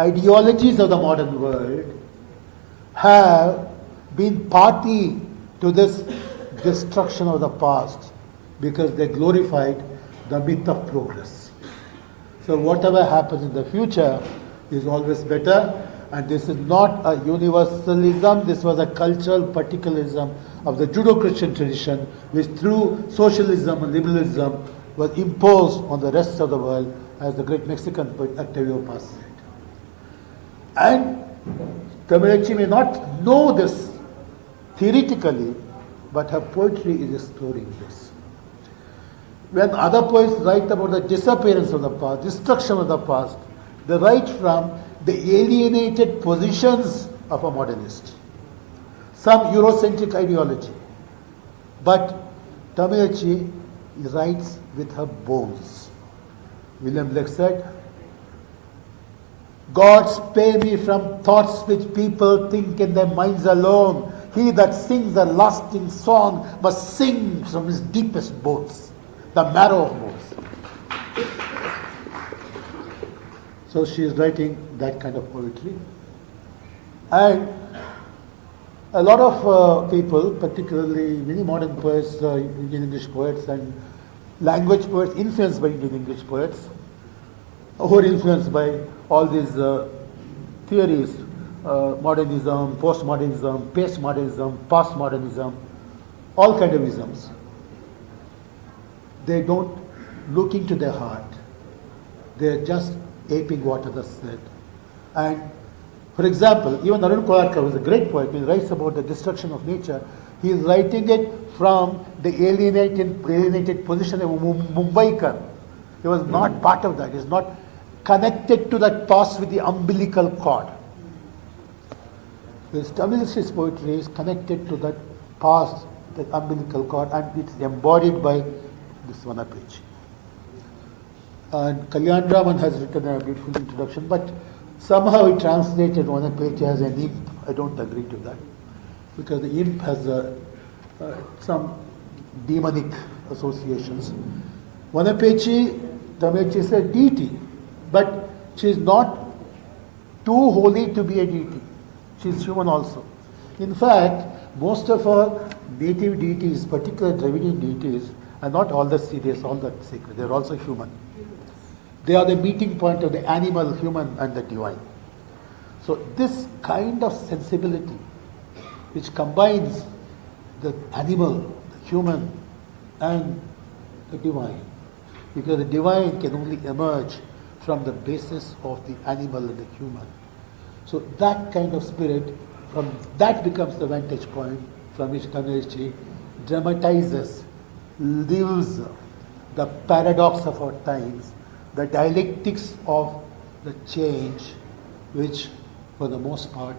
ideologies of the modern world have been party to this destruction of the past because they glorified the myth of progress. So whatever happens in the future is always better, and this is not a universalism, this was a cultural particularism of the Judeo-Christian tradition, which through socialism and liberalism was imposed on the rest of the world, as the great Mexican poet Octavio Paz said. And Tamilachi may not know this theoretically, but her poetry is exploring this. When other poets write about the disappearance of the past, destruction of the past, they write from the alienated positions of a modernist, some Eurocentric ideology. But Tamilachi writes with her bones. William Blake said, God spare me from thoughts which people think in their minds alone. He that sings a lasting song must sing from his deepest bones, the marrow of bones. So she is writing that kind of poetry. And a lot of people, particularly many modern poets, Indian English poets and language poets influenced by Indian English poets, who are influenced by all these theories, modernism, postmodernism, postmodernism, postmodernism, all kind of isms. They don't look into their heart. They're just aping what others said. And for example, even Arun Kolarkar was a great poet. He writes about the destruction of nature. He is writing it from the alienated position of a Mumbaikar. He was not part of that. He is not connected to that past with the umbilical cord. This Tamilachi's poetry is connected to that past, that umbilical cord, and it's embodied by this Vanapechi. And Kalyan Raman has written a beautiful introduction, but somehow he translated Vanapechi as an imp. I don't agree to that, because the imp has some demonic associations. Vanapechi, Tamilachi is a deity, but she is not too holy to be a deity. She is human also. In fact, most of our native deities, particularly Dravidian deities, are not all that serious, all that sacred. They are also human. They are the meeting point of the animal, human, and the divine. So this kind of sensibility, which combines the animal, the human, and the divine, because the divine can only emerge from the basis of the animal and the human. So that kind of spirit, from that becomes the vantage point from which Tanurji dramatizes, lives the paradox of our times, the dialectics of the change, which for the most part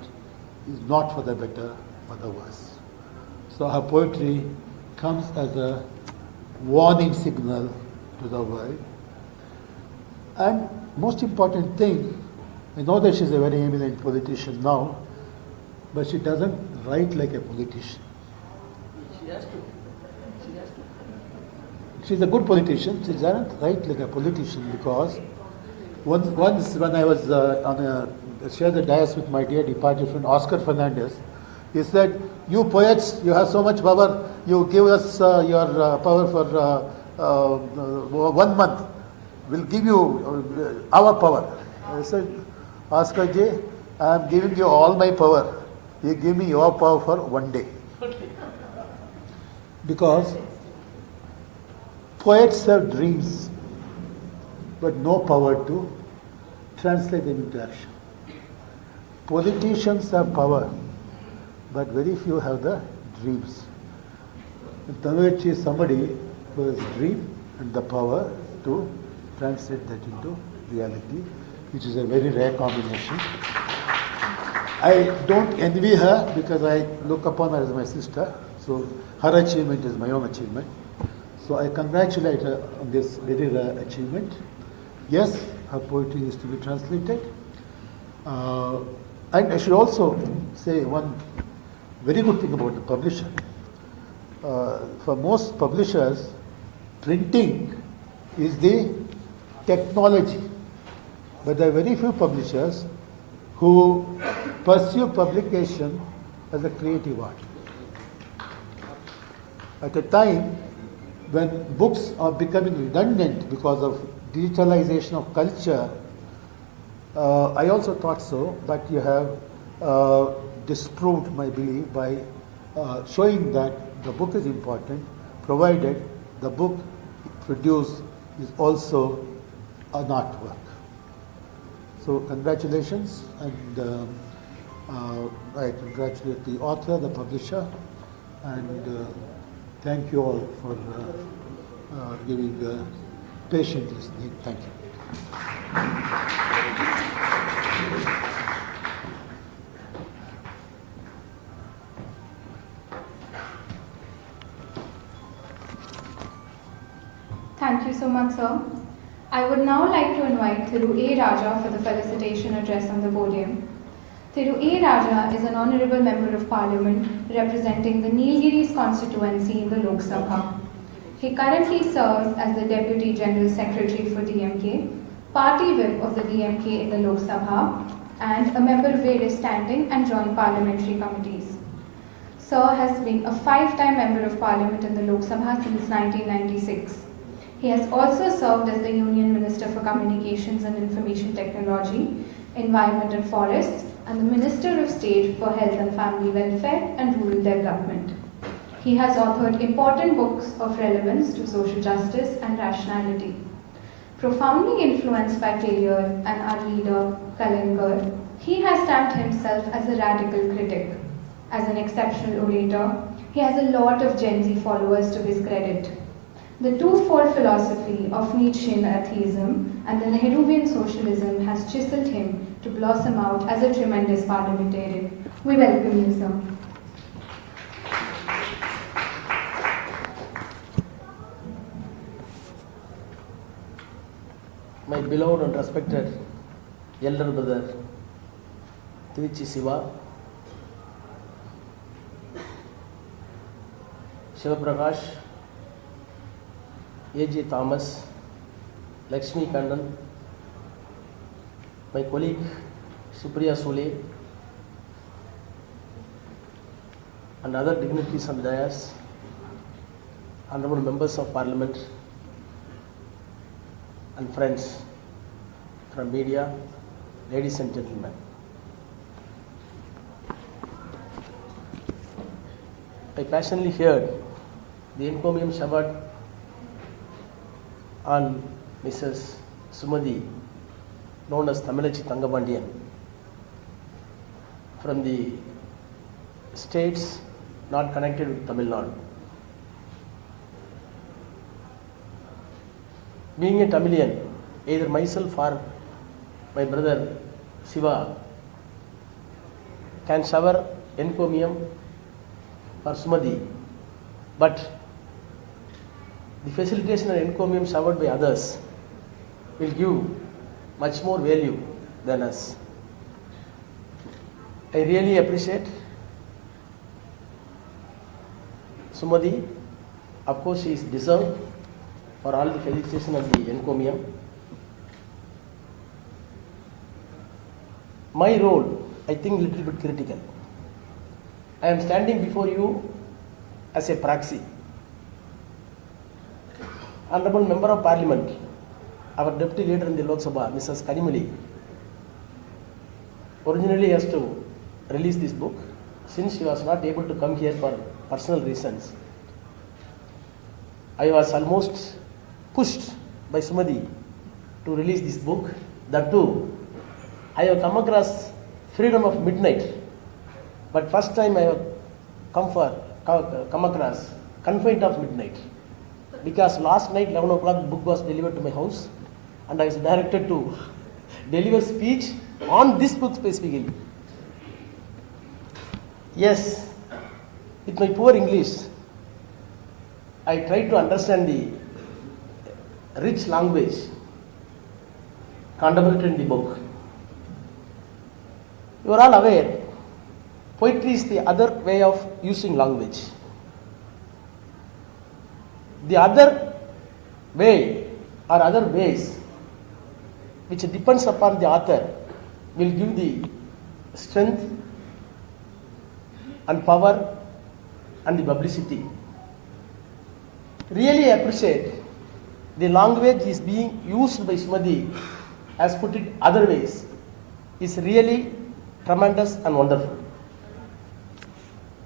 is not for the better but the worse. So her poetry comes as a warning signal to the world. And most important thing, I know that she's a very eminent politician now, but she doesn't write like a politician. She's a good politician. She doesn't write like a politician because once when I was share the dais with my dear departed friend Oscar Fernandez, he said, "You poets, you have so much power. You give us your power for 1 month. We'll give you our power." I said, "Oscar ji, I am giving you all my power. You give me your power for 1 day." Because poets have dreams, but no power to translate them into action. Politicians have power, but very few have the dreams. Tanurji is somebody who has dream and the power to translate that into reality, which is a very rare combination. I don't envy her because I look upon her as my sister, so her achievement is my own achievement. So I congratulate her on this very rare achievement. Yes, her poetry is to be translated. And I should also say one very good thing about the publisher. For most publishers, printing is the technology. But there are very few publishers who pursue publication as a creative art. At a time when books are becoming redundant because of digitalization of culture, I also thought so, but you have disproved my belief by showing that the book is important, provided the book produced is also an artwork. So congratulations, and I congratulate the author, the publisher, and thank you all for giving patient listening. Thank you. Thank you so much, sir. I would now like to invite Thiru A. Raja for the felicitation address on the podium. Thiru A. Raja is an honourable member of parliament representing the Nilgiris constituency in the Lok Sabha. He currently serves as the Deputy General Secretary for DMK, Party Whip of the DMK in the Lok Sabha, and a member of various standing and joint parliamentary committees. Sir has been a 5-time member of parliament in the Lok Sabha since 1996. He has also served as the Union Minister for Communications and Information Technology, Environment and Forests, and the Minister of State for Health and Family Welfare and Rural Development. He has authored important books of relevance to social justice and rationality. Profoundly influenced by Taylor and our leader, Kalingar, he has stamped himself as a radical critic. As an exceptional orator, he has a lot of Gen Z followers to his credit. The twofold philosophy of Nietzschean atheism and the Nehruvian socialism has chiseled him to blossom out as a tremendous parliamentarian. We welcome you, sir. My beloved and respected elder brother, Tiruchi Siva, Shivaprakash, A.J. Thomas, Lakshmi Kannan, my colleague Supriya Sule, and other dignitaries on the dais, honorable members of parliament, and friends from media, ladies and gentlemen. I passionately heard the encomium showered on Mrs. Sumadi, known as Tamilachi Thangabandiyan, from the states not connected with Tamil Nadu. Being a Tamilian, either myself or my brother Shiva can shower encomium for Sumadi, but the facilitation and encomium showered by others will give much more value than us. I really appreciate Sumadi. Of course, she is deserved for all the felicitation of the encomium. My role, I think, a little bit critical. I am standing before you as a proxy. Honorable Member of Parliament, our Deputy Leader in the Lok Sabha, Mrs. Kanimali, originally has to release this book. Since she was not able to come here for personal reasons, I was almost pushed by Sumadi to release this book. That too, I have come across Freedom of Midnight, but first time I have come across Confined of Midnight, because last night 11 o'clock book was delivered to my house and I was directed to deliver speech on this book specifically. Yes, with my poor English, I tried to understand the rich language contemplated in the book. You are all aware, poetry is the other way of using language. The other way or other ways which depends upon the author will give the strength and power and the publicity. Really appreciate the language is being used by Sumadi, as put it other ways, is really tremendous and wonderful.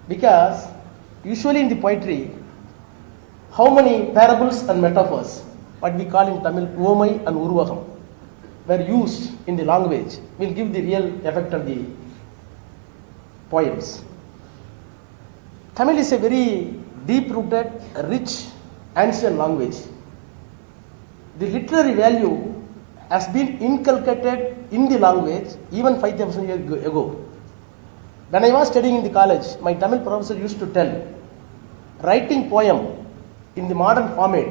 Because usually in the poetry, how many parables and metaphors, what we call in Tamil Uvamai and Uruvagam, were used in the language will give the real effect of the poems. Tamil is a very deep-rooted, rich, ancient language. The literary value has been inculcated in the language even 5,000 years ago. When I was studying in the college, my Tamil professor used to tell, writing poem in the modern format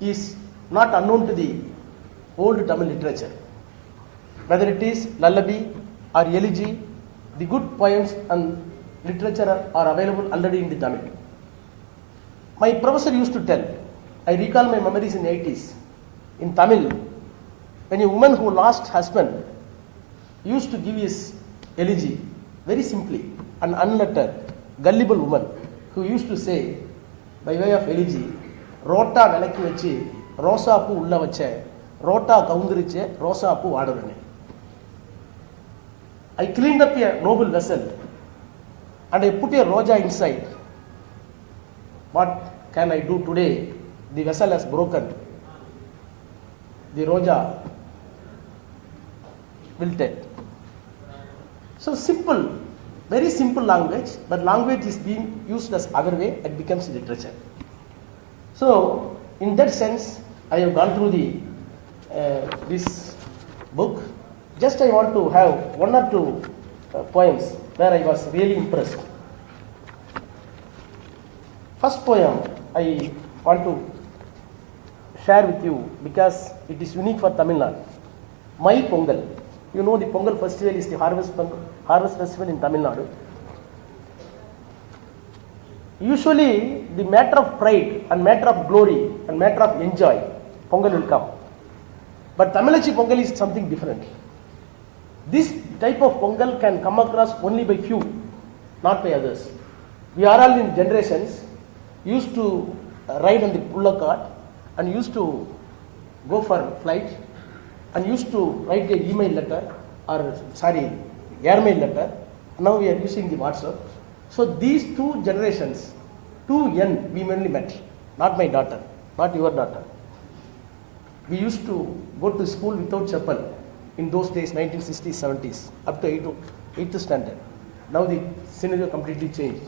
is not unknown to the old Tamil literature. Whether it is lullaby or elegy, the good poems and literature are available already in the Tamil. My professor used to tell, I recall my memories in the 80s, in Tamil, when a woman who lost husband used to give his elegy, very simply, an unlettered, gullible woman who used to say, by way of elegy, Rota velaki vachi, Rosa pu ulla vache, Rota kaundiriche, Rosa pu vaadurane. I cleaned up a noble vessel and I put a roja inside. What can I do today? The vessel has broken. The roja wilted. So simple, very simple language, but language is being used as other way, it becomes literature. So in that sense, I have gone through this book. Just I want to have one or two poems where I was really impressed. First poem I want to share with you because it is unique for Tamil Nadu. My Pongal. You know the Pongal festival is the harvest festival in Tamil Nadu. Usually the matter of pride and matter of glory and matter of enjoy, Pongal will come. But Tamilachi Pongal is something different. This type of Pongal can come across only by few, not by others. We are all in generations used to ride on the bullock cart and used to go for flight and used to write an email letter or airmail letter. Now we are using the WhatsApp. So these two generations, two young, we mainly met. Not my daughter, not your daughter. We used to go to school without chapel in those days, 1960s, 70s, up to 8th standard. Now the scenario completely changed.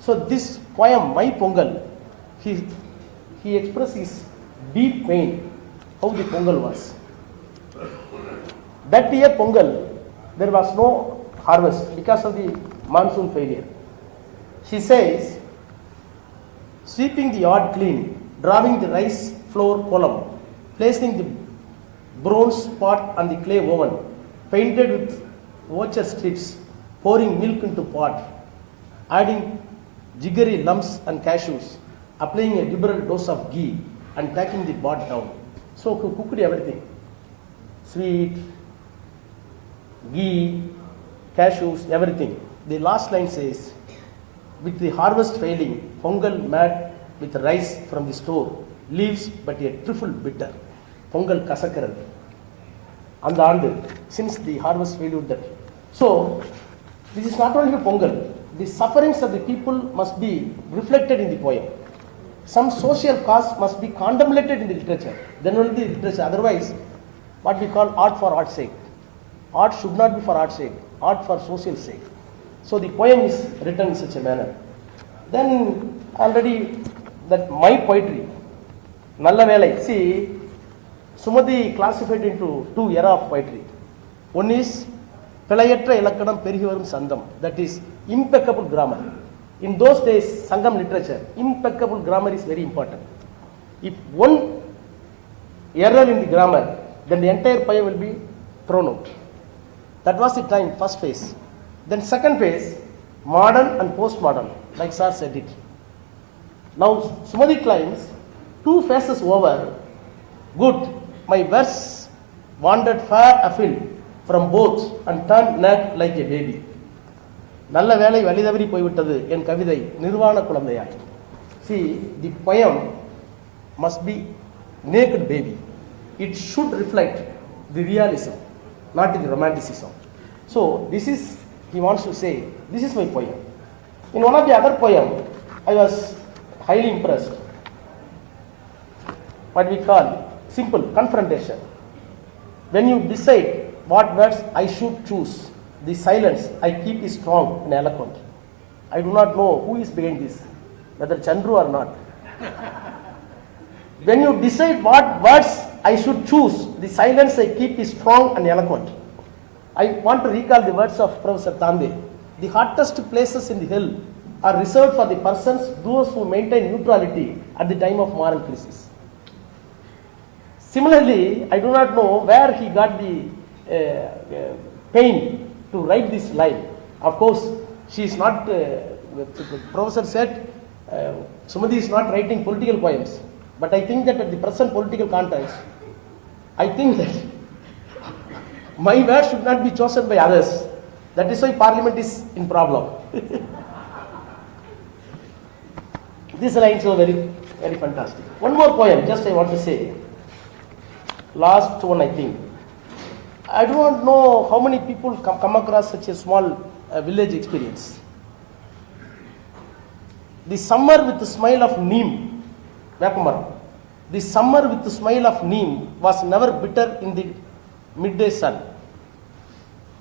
So this poem, My Pongal, he expressed his deep pain, how the Pongal was. That year Pongal, there was no harvest because of the monsoon failure. She says, sweeping the yard clean, drawing the rice flour column, placing the bronze pot on the clay oven, painted with voucher strips, pouring milk into pot, adding jiggery lumps and cashews, applying a liberal dose of ghee and taking the pot down. So cooked everything, sweet, ghee, cashews, everything. The last line says, with the harvest failing, Pongal mad with rice from the store, leaves but a trifle bitter. Pongal kasakaran. And the andu, since the harvest failed that. So, this is not only a Pongal, the sufferings of the people must be reflected in the poem. Some social cause must be contemplated in the literature, then only the literature. Otherwise, what we call art for art's sake. Art should not be for art's sake, art for social sake. So the poem is written in such a manner. Then already that my poetry, Nalla Velai, see, Sumati classified into two era of poetry. One is Pelayatra Elakkanam Perihivarum Sandam, that is impeccable grammar. In those days, Sangam literature, impeccable grammar is very important. If one error in the grammar, then the entire poem will be thrown out. That was the time, first phase. Then second phase, modern and postmodern, like sir said it. Now, Sumati claims, two phases over, good, my verse wandered far afield from both and turned naked like a baby. நல்ல வேலை வழிதவறி போய்விட்டது என் கவிதை நிர்வாண குழந்தையாய். See, the poem must be naked baby. It should reflect the realism, not the romanticism. So this is, he wants to say, this is my poem. In one of the other poem, I was highly impressed. What we call simple confrontation. When you decide what words I should choose, the silence I keep is strong and eloquent. I do not know who is behind this, whether Chandru or not. When you decide what words I should choose, the silence I keep is strong and eloquent. I want to recall the words of Professor Thanthi. The hottest places in the hell are reserved for the persons, those who maintain neutrality at the time of moral crisis. Similarly, I do not know where he got the pain to write this line. Of course, she is not, the professor said, Sumati is not writing political poems. But I think that at the present political context, I think that my words should not be chosen by others. That is why parliament is in problem. These lines are very, very fantastic. One more poem, just I want to say. Last one, I think. I do not know how many people come across such a small village experience. The summer with the smile of neem, Vapamaram. The summer with the smile of neem was never bitter in the midday sun.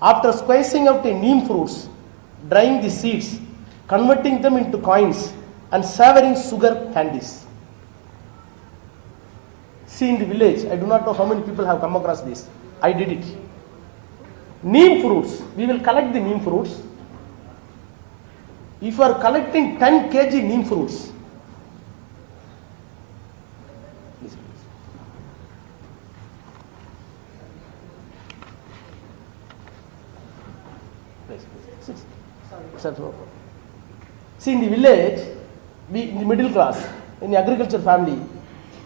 After squeezing out the neem fruits, drying the seeds, converting them into coins, and savoring sugar candies. See, in the village, I do not know how many people have come across this. I did it. Neem fruits, we will collect the neem fruits. If you are collecting 10 kg neem fruits, see, in the village, we, in the middle class, in the agriculture family,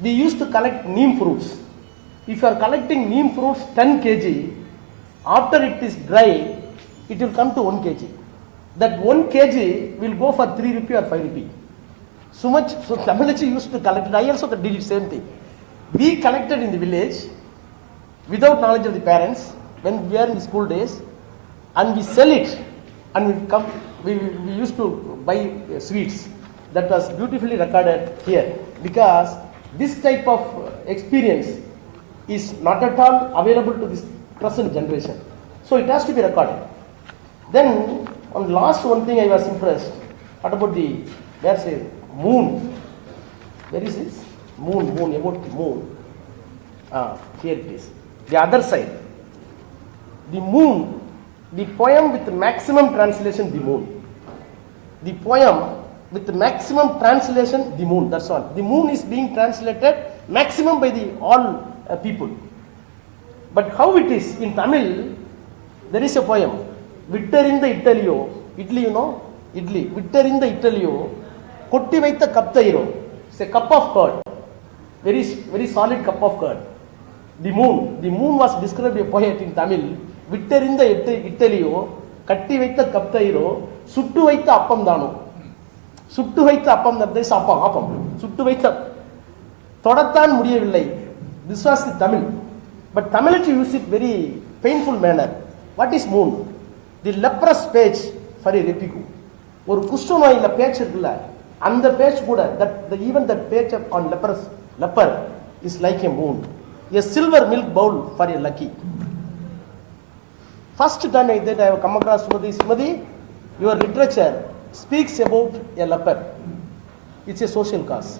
we used to collect neem fruits. if you are collecting neem fruits 10 kg, after it is dry, it will come to 1 kg. That 1 kg will go for 3 rupee or 5 rupee. So much, so Tamilichi used to collect it. I also did the same thing. We collected in the village without knowledge of the parents when we were in the school days, and we sell it, and we used to buy sweets. That was beautifully recorded here, because this type of experience is not at all available to this present generation. So it has to be recorded. Then on last one thing I was impressed. What about there's a moon. Where is this? Moon, about the moon. Here it is. The other side. The moon, the poem with the maximum translation, the moon. The poem with the maximum translation, the moon, that's all. The moon is being translated maximum by the all people. But how it is in Tamil, there is a poem. Vittarinda Italio, Italy, you know, Italy. Vittarinda Italio, Kotti Vaita Kaptairo. It's a cup of curd. Very solid cup of curd. The moon was described by a poet in Tamil. Vittarinda Italio, Katti Vaita Kaptairo, Suttu Vaita Appam Dano. Suttu Vaita Appam, that is Appam. Suttu Vaita Todatan Mudiyavillai. This was the Tamil. But Tamilichi used it very painful manner. What is moon? The leprous page for a repiku. Or Kustono in a page, and the page Buddha, even that page on leper is like a moon. A silver milk bowl for a lucky. First time I have come across Srimati, your literature speaks about a leper. It's a social cause.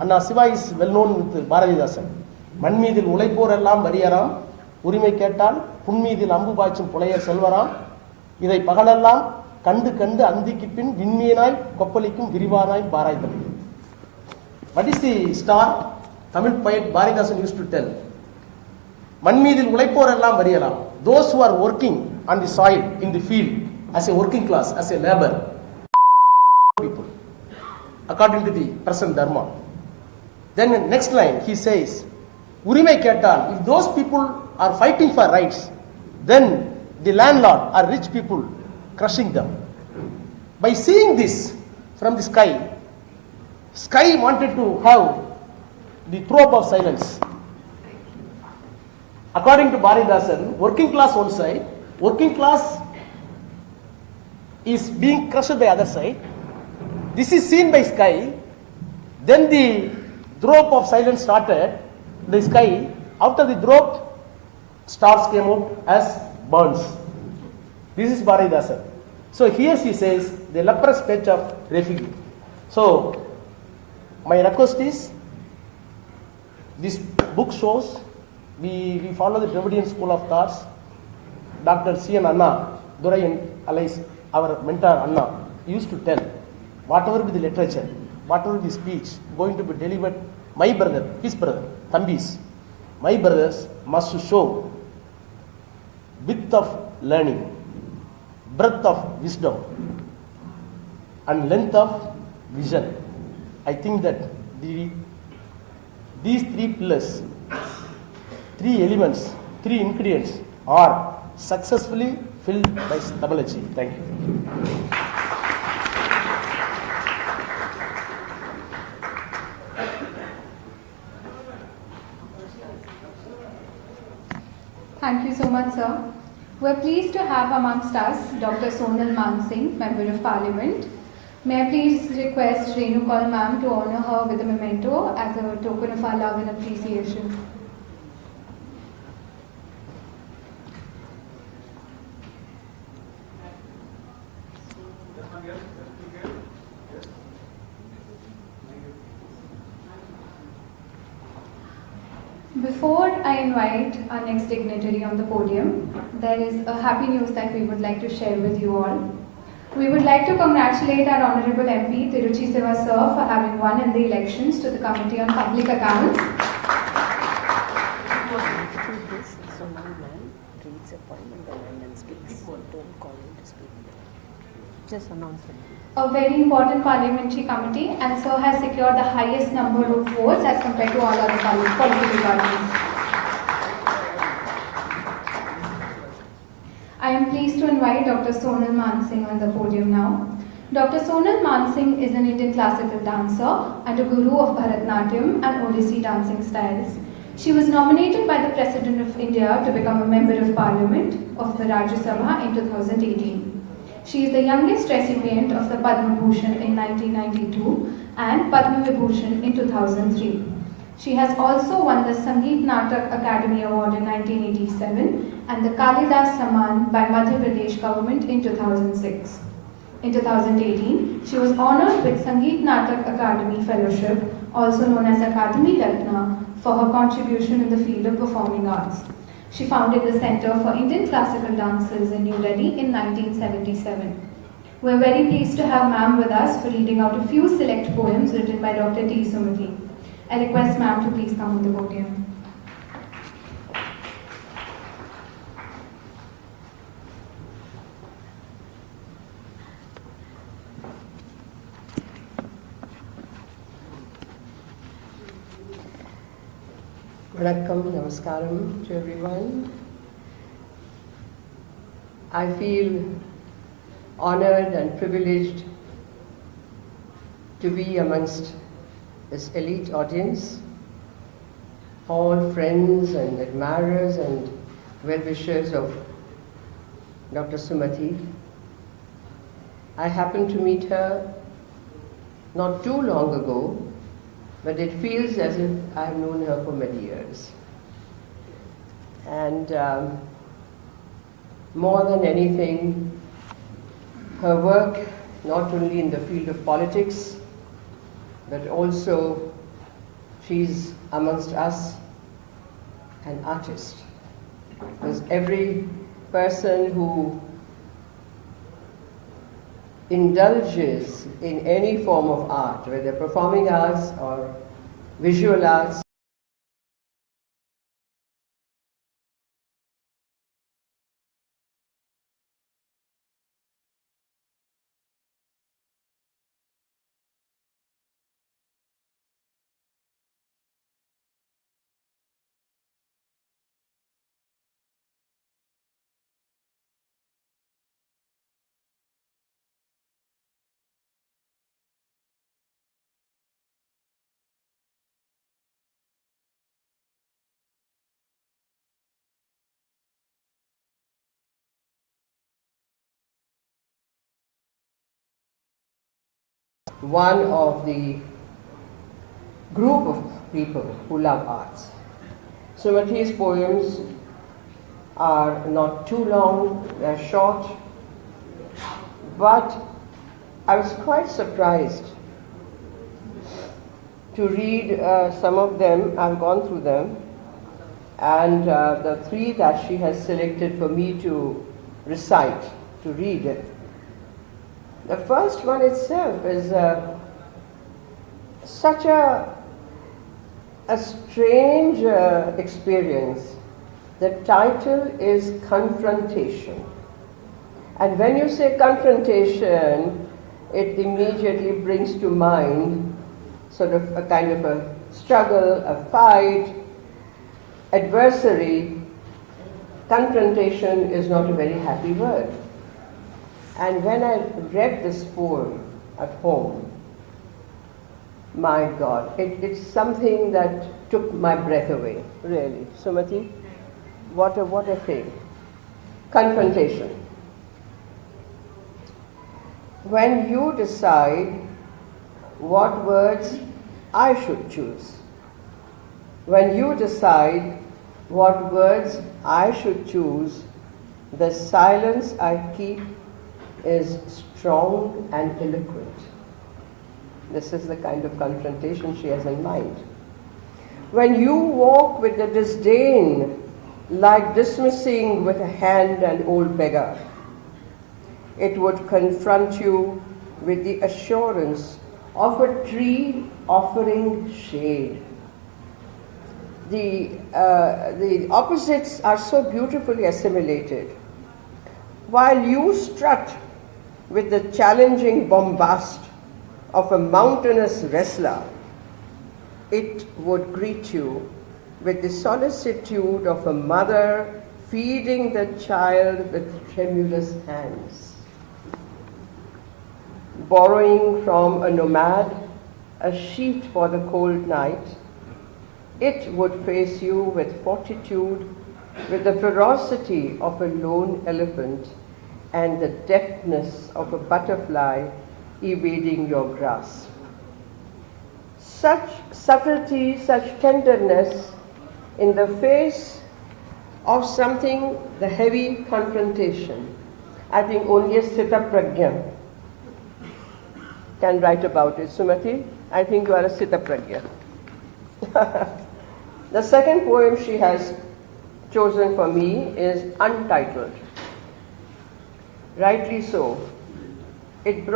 Anna Siva is well known with Bharatidasan. Manmidil Ulaipurellam Variaram, Urime Ketal, Punmidil Ambubachum Polaya Selvaram, Idai Pagalallam, Kandu Andikipin, Vinminai, Kopalikum, Virivanai, Baraidam. What is the star? Tamil poet Bharatidasan used to tell. Manmidil Ulaipurellam Variaram. Those who are working on the soil, in the field, as a working class, as a labor, people, according to the present dharma. Then in next line, he says, Urime Ketal, if those people are fighting for rights, then the landlord or rich people crushing them. By seeing this from the sky wanted to have the throw-up of silence. According to Bharatidasan, working class one side, working class is being crushed by other side. This is seen by sky. Then the drop of silence started. The sky, after the drop, stars came out as burns. This is Bharatidasan. So here she says the leprous patch of refugee. So my request is, this book shows we follow the Dravidian school of thoughts. Dr. C.N. Anna, Durai and Alais, our mentor Anna, used to tell, whatever be the literature, whatever the speech going to be delivered, my brother, his brother, Thambis, my brothers must show width of learning, breadth of wisdom, and length of vision. I think that these three pillars, three elements, three ingredients are successfully filled by Tamilichi. Thank you. Thank you so much, sir. We're pleased to have amongst us Dr. Sonal Mansingh, Member of Parliament. May I please request Renu Kaul ma'am to honor her with a memento as a token of our love and appreciation. Before I invite our next dignitary on the podium, there is a happy news that we would like to share with you all. We would like to congratulate our Honorable MP Tiruchi Siva sir for having won in the elections to the Committee on Public Accounts. So now man reads a poem and the line and speaks. Don't call him to speak. Just announce it. A very important parliamentary committee, and sir has secured the highest number of votes as compared to all other political parties. pleased to invite Dr. Sonal Mansingh on the podium now. Dr. Sonal Mansingh is an Indian classical dancer and a guru of Bharatanatyam and Odissi dancing styles. She was nominated by the President of India to become a Member of Parliament of the Rajya Sabha in 2018. She is the youngest recipient of the Padma Bhushan in 1992 and Padma Vibhushan in 2003. She has also won the Sangeet Natak Academy Award in 1987 and the Kalidas Samman by Madhya Pradesh government in 2006. In 2018, she was honoured with Sangeet Natak Academy Fellowship, also known as Akademi Ratna, for her contribution in the field of performing arts. She founded the Center for Indian Classical Dancers in New Delhi in 1977. We are very pleased to have ma'am with us for reading out a few select poems written by Dr. T. Sumathi. I request ma'am to please come on the podium. Vanakkam, namaskaram to everyone. I feel honored and privileged to be amongst this elite audience, all friends and admirers and well-wishers of Dr. Sumathi. I happened to meet her not too long ago, but it feels as if I have known her for many years. And more than anything, her work, not only in the field of politics, but also she's amongst us an artist. Because every person who indulges in any form of art, whether performing arts or visual arts, one of the group of people who love arts. Sumathi's poems are not too long, they're short, but I was quite surprised to read some of them. I've gone through them, and the three that she has selected for me to recite, to read. The first one itself is such a strange experience. The title is Confrontation. And when you say confrontation, it immediately brings to mind sort of a kind of a struggle, a fight, adversary. Confrontation is not a very happy word. And when I read this poem at home, my God, it's something that took my breath away, really. Sumathi, what a thing. Confrontation. When you decide what words I should choose, when you decide what words I should choose, the silence I keep is strong and eloquent. This is the kind of confrontation she has in mind. When you walk with a disdain, like dismissing with a hand an old beggar, it would confront you with the assurance of a tree offering shade. The opposites are so beautifully assimilated. While you strut with the challenging bombast of a mountainous wrestler, it would greet you with the solicitude of a mother feeding the child with tremulous hands. Borrowing from a nomad a sheet for the cold night, it would face you with fortitude, with the ferocity of a lone elephant and the deftness of a butterfly evading your grasp. Such subtlety, such tenderness in the face of something, the heavy confrontation. I think only a Sthita Prajna can write about it. Sumati, I think you are a Sthita Prajna. The second poem she has chosen for me is untitled. Rightly so. It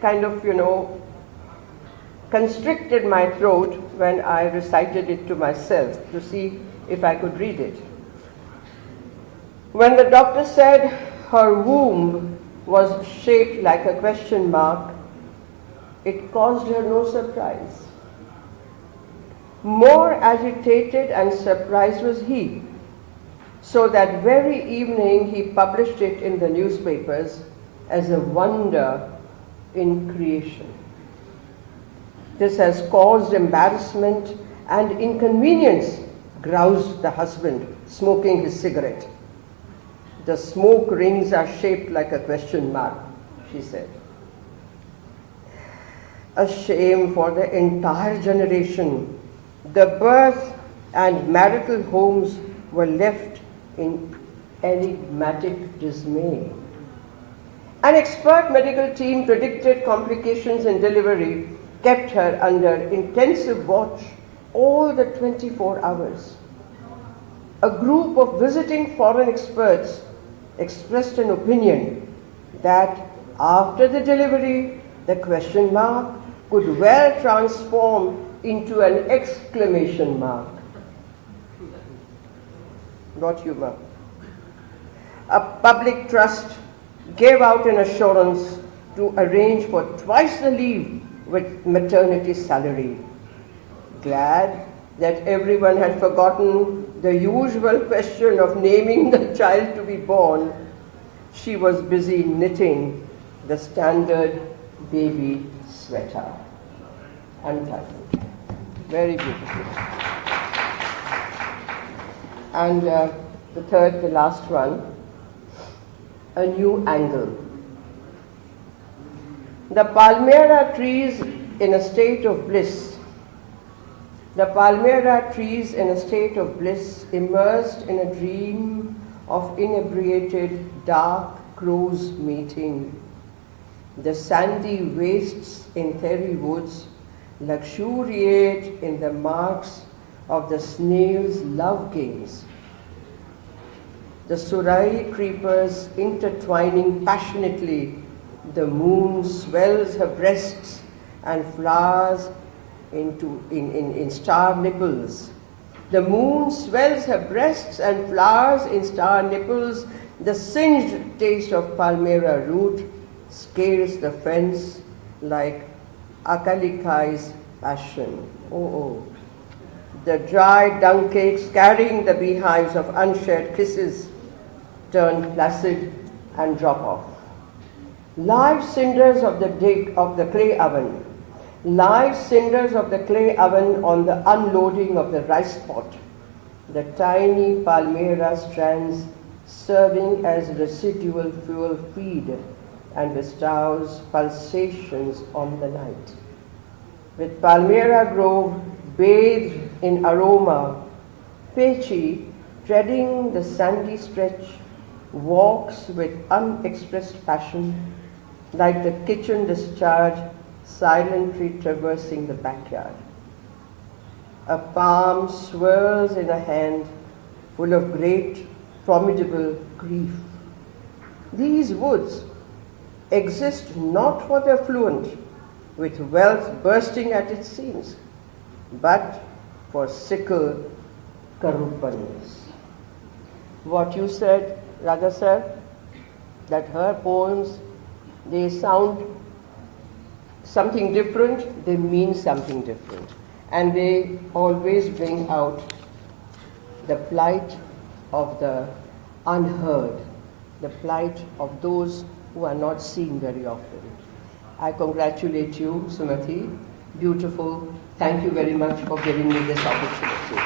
kind of, constricted my throat when I recited it to myself to see if I could read it. When the doctor said her womb was shaped like a question mark, it caused her no surprise. More agitated and surprised was he. So that very evening he published it in the newspapers as a wonder in creation. This has caused embarrassment and inconvenience, groused the husband, smoking his cigarette. The smoke rings are shaped like a question mark, she said. A shame for the entire generation. The birth and marital homes were left in enigmatic dismay. An expert medical team predicted complications in delivery, kept her under intensive watch all the 24 hours. A group of visiting foreign experts expressed an opinion that after the delivery, the question mark could well transform into an exclamation mark. Not humor. A public trust gave out an assurance to arrange for twice the leave with maternity salary. Glad that everyone had forgotten the usual question of naming the child to be born, she was busy knitting the standard baby sweater. Untitled. Very beautiful. And the last one, a new angle. The palmyra trees in a state of bliss. The palmyra trees in a state of bliss, immersed in a dream of inebriated dark crows meeting. The sandy wastes in Terry woods luxuriate in the marks of the snail's love games. The surai creepers intertwining passionately, the moon swells her breasts and flowers in star nipples. The moon swells her breasts and flowers in star nipples. The singed taste of palmyra root scales the fence like Akalikai's passion. Oh. The dry dung cakes carrying the beehives of unshared kisses turn placid and drop off. Live cinders of the clay oven. Live cinders of the clay oven on the unloading of the rice pot. The tiny palmyra strands serving as residual fuel feed and bestows pulsations on the night. With palmyra grove bathed in aroma, Pechi, treading the sandy stretch, walks with unexpressed passion, like the kitchen discharge silently traversing the backyard. A palm swirls in a hand full of great, formidable grief. These woods exist not for the affluent, with wealth bursting at its seams, but for sickle Karupans. What you said, Raja sir, that her poems, they sound something different, they mean something different. And they always bring out the plight of the unheard, the plight of those who are not seen very often. I congratulate you, Sumati. Beautiful. Thank you very much for giving me this opportunity.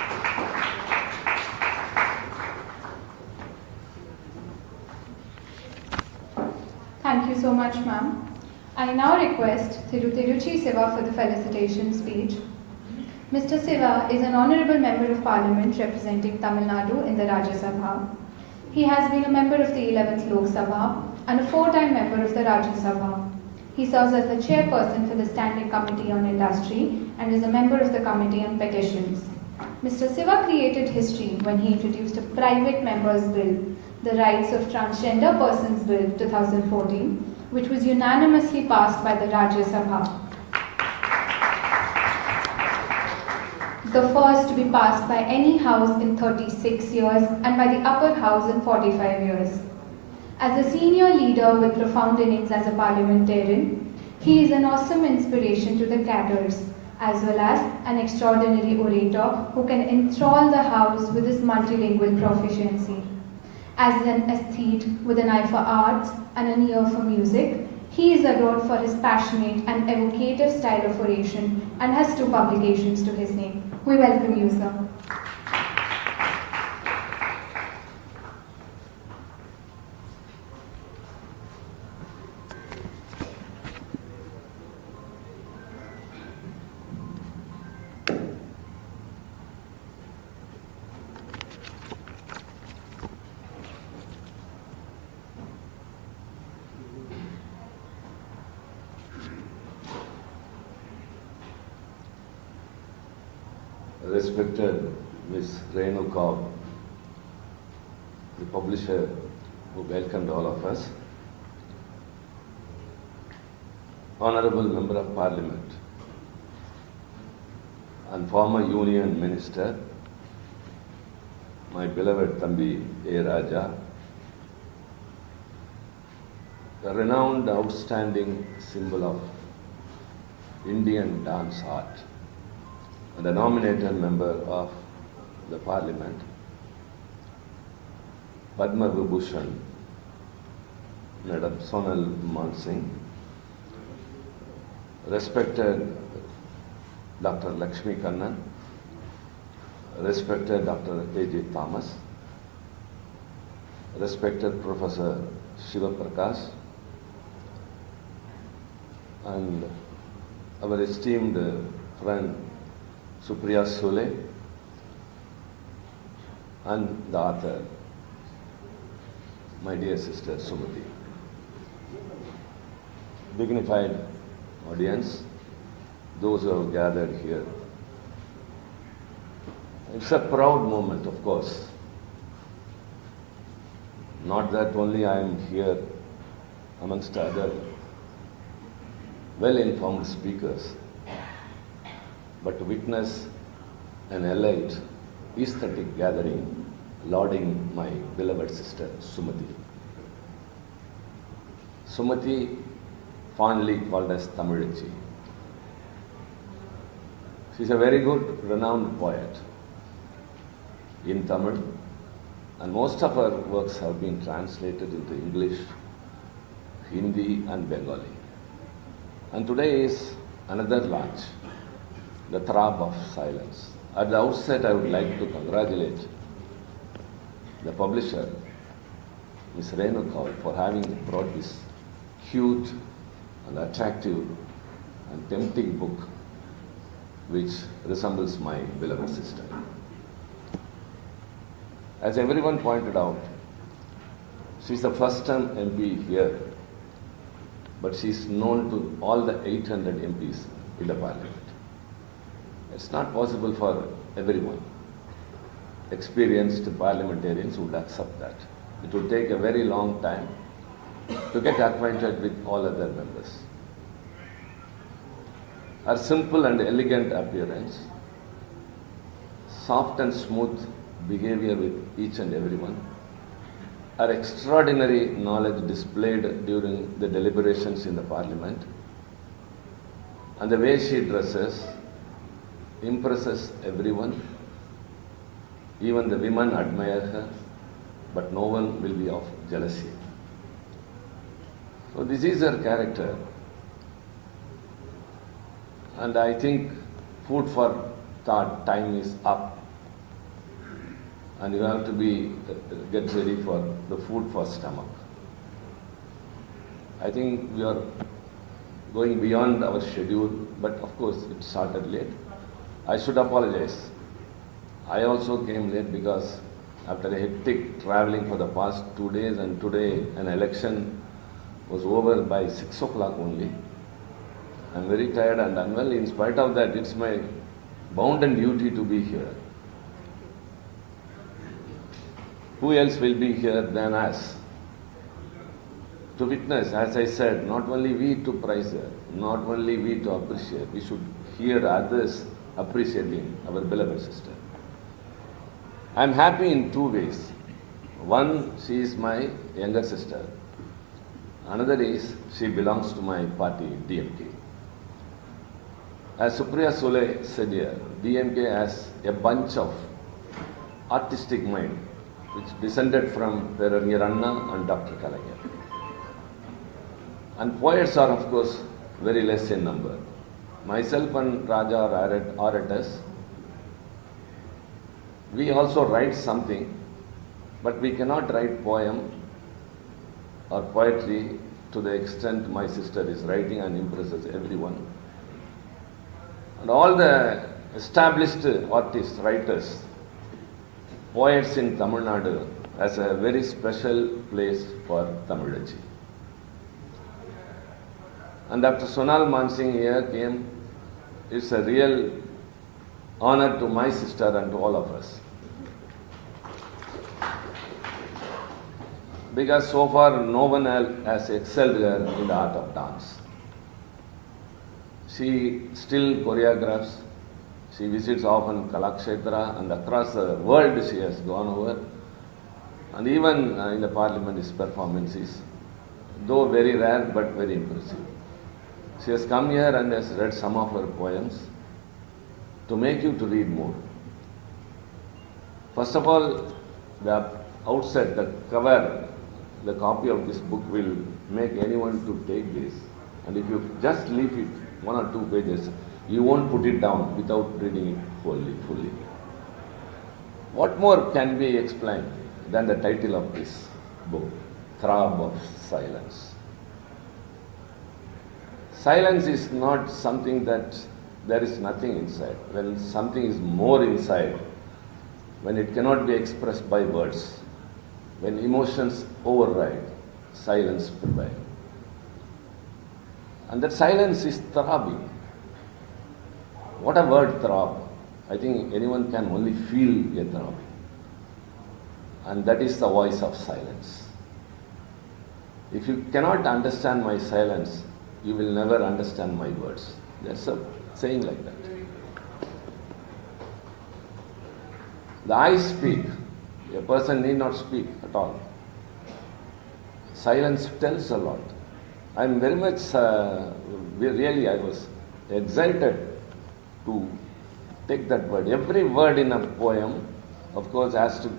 Thank you so much, ma'am. I now request Tiruchi Siva for the felicitation speech. Mr. Siva is an honourable member of Parliament representing Tamil Nadu in the Rajya Sabha. He has been a member of the 11th Lok Sabha and a 4-time member of the Rajya Sabha. He serves as the chairperson for the Standing Committee on Industry and is a member of the Committee on Petitions. Mr. Siva created history when he introduced a private member's bill, the Rights of Transgender Persons Bill 2014, which was unanimously passed by the Rajya Sabha. The first to be passed by any house in 36 years and by the upper house in 45 years. As a senior leader with profound innings as a parliamentarian, he is an awesome inspiration to the cadres, as well as an extraordinary orator who can enthrall the house with his multilingual proficiency. As an aesthete with an eye for arts and an ear for music, he is adored for his passionate and evocative style of oration and has 2 publications to his name. We welcome you, sir. Respected Ms. Renu Kaur, the publisher who welcomed all of us, Honorable Member of Parliament and former Union Minister, my beloved Thambi A. Raja, a renowned, outstanding symbol of Indian dance art, and a nominated member of the Parliament, Padma Vibhushan, Madam Sonal Mansingh, respected Dr. Lakshmi Kannan, respected Dr. A.J. Thomas, respected Professor Shiva Prakash, and our esteemed friend Supriya Sule, and the author, my dear sister Sumati. Dignified audience, those who have gathered here. It's a proud moment, of course. Not that only I am here amongst other well-informed speakers, but to witness an elite, aesthetic gathering lauding my beloved sister Sumati. Sumati, fondly called as Tamilichi. She is a very good, renowned poet in Tamil, and most of her works have been translated into English, Hindi and Bengali. And today is another launch, The Throb of Silence. At the outset, I would like to congratulate the publisher, Ms. Renu Kaur, for having brought this cute and attractive and tempting book which resembles my beloved sister. As everyone pointed out, she is the first time MP here, but she is known to all the 800 MPs in the Parliament. It's not possible for everyone. Experienced parliamentarians would accept that. It would take a very long time to get acquainted with all other members. Her simple and elegant appearance, soft and smooth behavior with each and everyone, her extraordinary knowledge displayed during the deliberations in the Parliament, and the way she dresses impresses everyone. Even the women admire her, but no one will be of jealousy. So this is her character. And I think food for thought time is up. And you have to get ready for the food for stomach. I think we are going beyond our schedule, but of course it started late. I should apologize. I also came late because after a hectic traveling for the past 2 days, and today an election was over by 6 o'clock only. I'm very tired and unwell. In spite of that, it's my bounden duty to be here. Who else will be here than us? To witness, as I said, not only we to praise her, not only we to appreciate, we should hear others appreciating our beloved sister. I am happy in 2 ways. One, she is my younger sister. Another is, she belongs to my party, DMK. As Supriya Sule said here, DMK has a bunch of artistic mind which descended from Perariya Anna and Dr. Kalagya. And poets are, of course, very less in number. Myself and Raja are orators. We also write something, but we cannot write poem or poetry to the extent my sister is writing and impresses everyone. And all the established artists, writers, poets in Tamil Nadu has a very special place for Tamilachi. And Dr. Sonal Mansingh here came. It's a real honor to my sister and to all of us. Because so far no one else has excelled her in the art of dance. She still choreographs. She visits often Kalakshetra, and across the world she has gone over. And even in the parliament, his performances, though very rare but very impressive. She has come here and has read some of her poems to make you to read more. First of all, the outset, the cover, the copy of this book will make anyone to take this. And if you just leave it 1 or 2 pages, you won't put it down without reading it fully. What more can be explained than the title of this book, Throb of Silence? Silence is not something that there is nothing inside. When something is more inside, when it cannot be expressed by words, when emotions override, silence prevails. And that silence is throbbing. What a word, throb. I think anyone can only feel a throb. And that is the voice of silence. If you cannot understand my silence, you will never understand my words. There's a saying like that. The eyes speak. A person need not speak at all. Silence tells a lot. I'm very much, really I was excited to take that word. Every word in a poem, of course, has to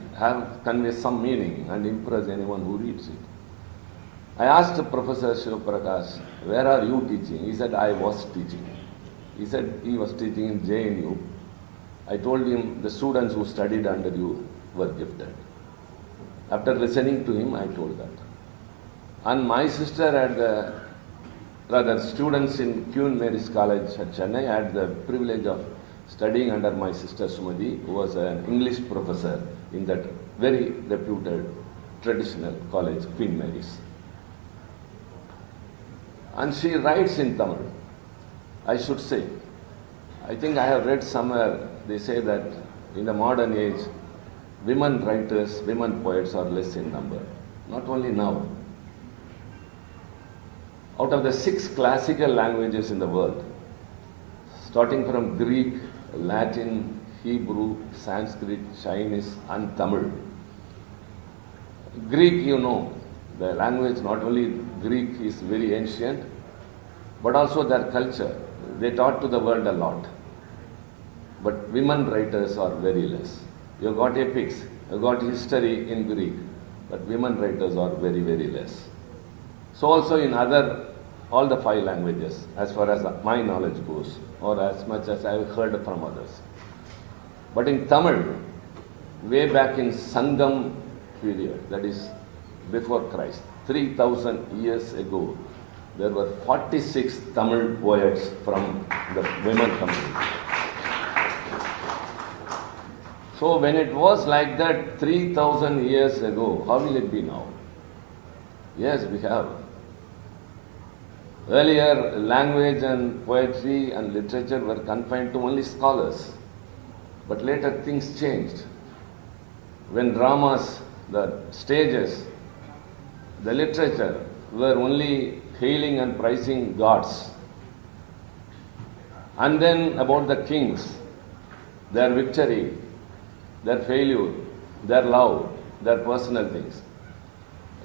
convey some meaning and impress anyone who reads it. I asked Professor Shivaprakash, where are you teaching? He said, I was teaching. He said he was teaching in JNU. I told him the students who studied under you were gifted. After listening to him, I told that. And my sister had students in Queen Mary's College at Chennai had the privilege of studying under my sister Sumati, who was an English professor in that very reputed traditional college, Queen Mary's. And she writes in Tamil. I should say, I think I have read somewhere, they say that in the modern age, women writers, women poets are less in number. Not only now. Out of the 6 classical languages in the world, starting from Greek, Latin, Hebrew, Sanskrit, Chinese, and Tamil. Greek, you know, the language, not only Greek is very ancient, but also their culture. They taught to the world a lot. But women writers are very less. You got epics, you got history in Greek, but women writers are very, very less. So also in all the 5 languages, as far as my knowledge goes, or as much as I have heard from others. But in Tamil, way back in Sangam period, that is before Christ, 3000 years ago, there were 46 Tamil poets from the women community. So when it was like that 3000 years ago, how will it be now? Yes, we have. Earlier, language and poetry and literature were confined to only scholars. But later things changed. When dramas, the stages, the literature were only hailing and praising gods. And then about the kings, their victory, their failure, their love, their personal things.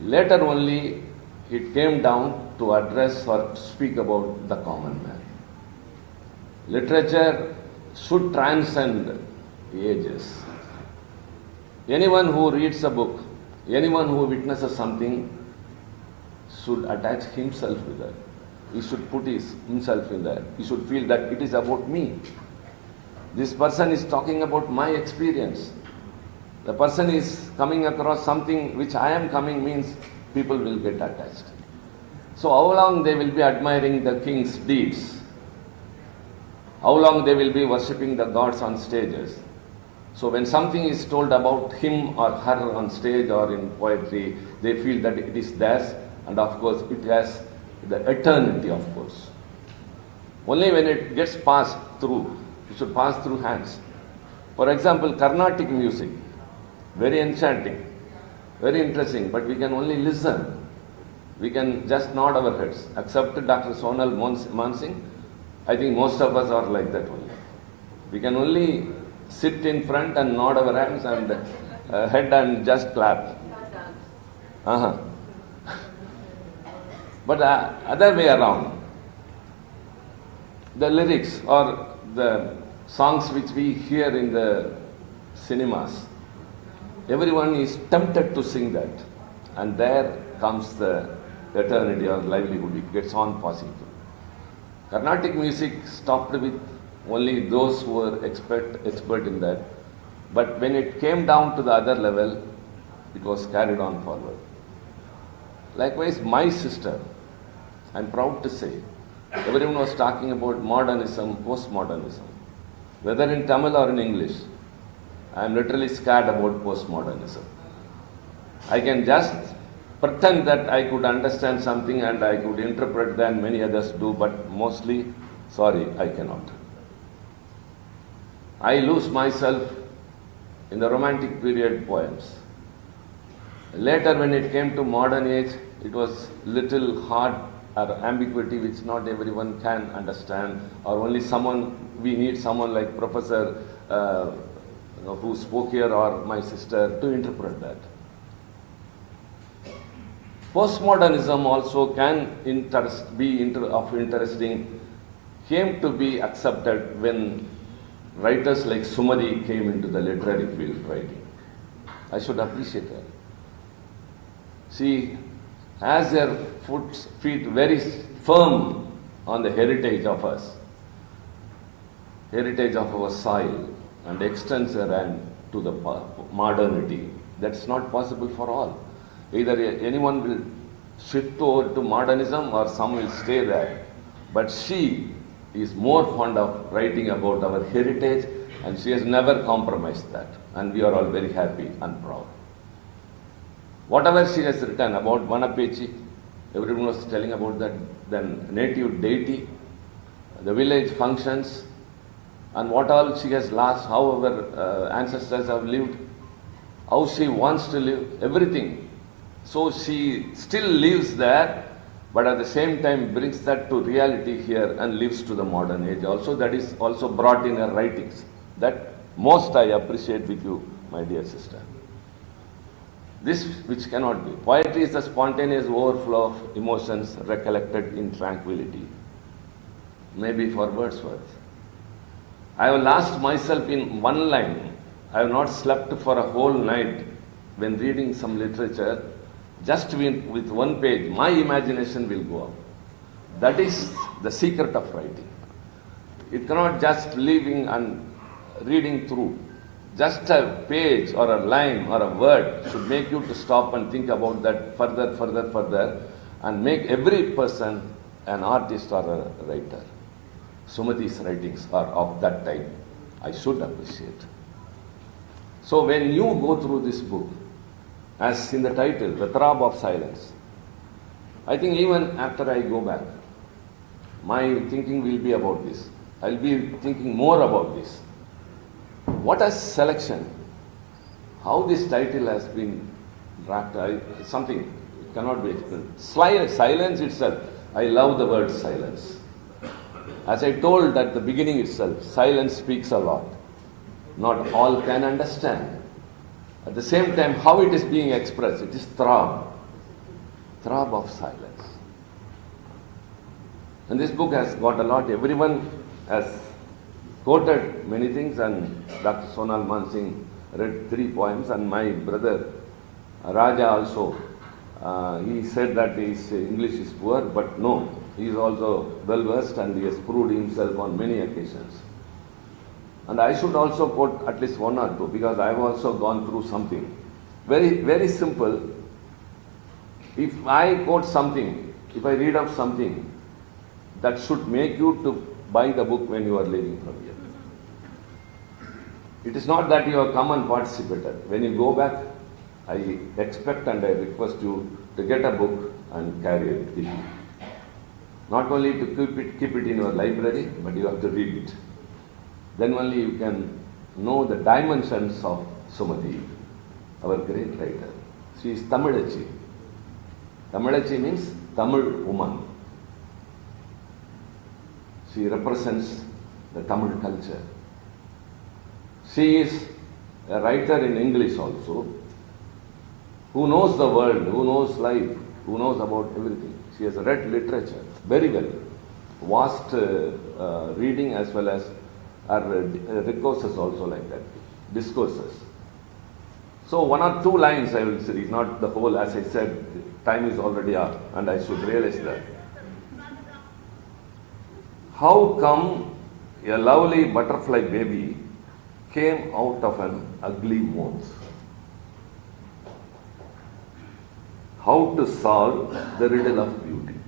Later only it came down to address or speak about the common man. Literature should transcend ages. Anyone who reads a book, anyone who witnesses something should attach himself with that. He should put himself in that. He should feel that it is about me. This person is talking about my experience. The person is coming across something which I am coming means people will get attached. So how long they will be admiring the king's deeds? How long they will be worshipping the gods on stages? So when something is told about him or her on stage or in poetry, they feel that it is theirs, and of course it has the eternity, of course. Only when it gets passed through, it should pass through hands. For example, Carnatic music, very enchanting, very interesting, but we can only listen. We can just nod our heads. Except Dr. Sonal Mansingh, I think most of us are like that only. We can only sit in front and nod our hands and head and just clap. But other way around, the lyrics or the songs which we hear in the cinemas, everyone is tempted to sing that. And there comes the eternity or livelihood. It gets on passing through. Carnatic music stopped with only those who were expert in that. But when it came down to the other level, it was carried on forward. Likewise, my sister, I'm proud to say, everyone was talking about modernism, postmodernism. Whether in Tamil or in English, I'm literally scared about postmodernism. I can just pretend that I could understand something and I could interpret than many others do, but mostly, sorry, I cannot. I lose myself in the romantic period poems. Later, when it came to modern age, it was little hard or ambiguity which not everyone can understand, or only someone, we need someone like Professor who spoke here or my sister to interpret that. Postmodernism also can be of interesting, came to be accepted when writers like Sumadi came into the literary field writing. I should appreciate her. She has her feet very firm on the heritage of us, heritage of our soil, and extends her hand to the modernity. That's not possible for all. Either anyone will shift over to modernism or some will stay there. But she is more fond of writing about our heritage, and she has never compromised that. And we are all very happy and proud. Whatever she has written about Vanapechi, everyone was telling about that, then native deity, the village functions, and what all she has lost, how our ancestors have lived, how she wants to live, everything. So she still lives there, but at the same time brings that to reality here and lives to the modern age. Also, that is also brought in her writings. That most I appreciate with you, my dear sister. This which cannot be. Poetry is the spontaneous overflow of emotions recollected in tranquility. Maybe for Wordsworth. I have lost myself in one line. I have not slept for a whole night when reading some literature, just with one page, my imagination will go up. That is the secret of writing. It cannot just living and reading through. Just a page or a line or a word should make you to stop and think about that further, and make every person an artist or a writer. Sumati's writings are of that type. I should appreciate. So when you go through this book, as in the title, The Throb of Silence, I think even after I go back, my thinking will be about this. I'll be thinking more about this. What a selection. How this title has been wrapped, something cannot be explained. Silence itself. I love the word silence. As I told at the beginning itself, silence speaks a lot. Not all can understand. At the same time, how it is being expressed, it is throb of silence. And this book has got a lot. Everyone has quoted many things, and Dr. Sonal Mansingh read 3 poems, and my brother Raja also, he said that his English is poor, but no, he is also well versed and he has proved himself on many occasions. And I should also quote at least 1 or 2, because I have also gone through something. Very, very simple. If I quote something, if I read out something, that should make you to buy the book when you are leaving from here. It is not that you have come and participated. When you go back, I expect and I request you to get a book and carry it with you. Not only to keep it in your library, but you have to read it. Then only you can know the dimensions of Sumati, our great writer. She is Tamilachi. Tamilachi means Tamil woman. She represents the Tamil culture. She is a writer in English also, who knows the world, who knows life, who knows about everything. She has read literature very well, vast reading, as well as her discourses also like that, discourses. So 1 or 2 lines I will say, not the whole. As I said, time is already up and I should realize that. How come a lovely butterfly baby came out of an ugly moth? How to solve the riddle of beauty?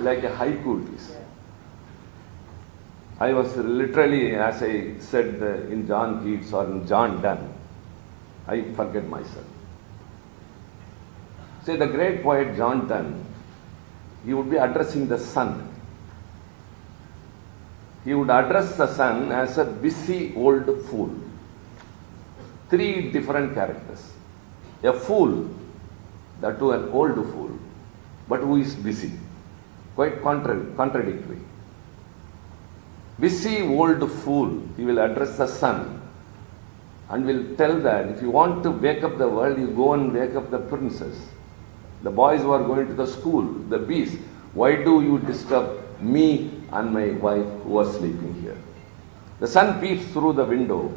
Like a haiku it is. I was literally, as I said in John Keats or in John Donne, I forget myself. Say the great poet John Donne, he would be addressing the sun. He would address the sun as a busy old fool. 3 different characters. A fool, that too an old fool, but who is busy. Quite contradictory. Busy old fool, he will address the sun and will tell that if you want to wake up the world, you go and wake up the princess. The boys who are going to the school, the bees. Why do you disturb me and my wife who are sleeping here? The sun peeps through the window.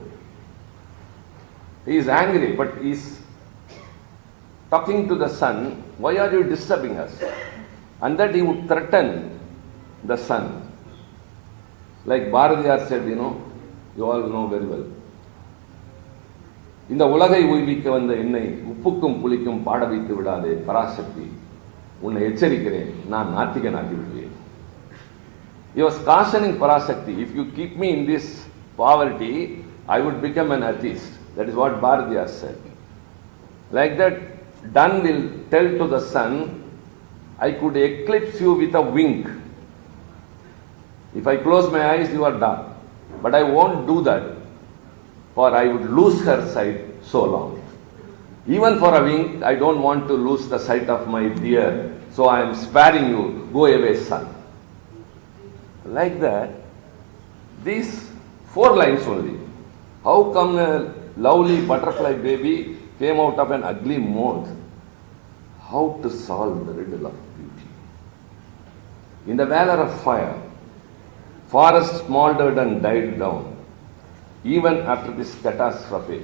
He is angry, but he is talking to the sun. Why are you disturbing us? And that he would threaten the sun. Like Bharadiyar said, you all know very well. இந்த உலகை உய்விக்க வந்த என்னை உப்புக்கும் புளிக்கும் பாட வைத்து விடாதே பராசக்தி, உன்னை எச்சரிக்கிறேன், நான் நாத்திகனாகி விடுவேன். He was cautioning Parasakti, if you keep me in this poverty, I would become an atheist. That is what Bharadiyar said. Like that, Donne will tell to the sun, I could eclipse you with a wink. If I close my eyes, you are dark. But I won't do that, for I would lose her sight so long. Even for a wink, I don't want to lose the sight of my dear, so I am sparing you. Go away, son. Like that, these 4 lines only. How come a lovely butterfly baby came out of an ugly moth? How to solve the riddle of beauty? In the valor of fire, forests smoldered and died down. even after this catastrophe.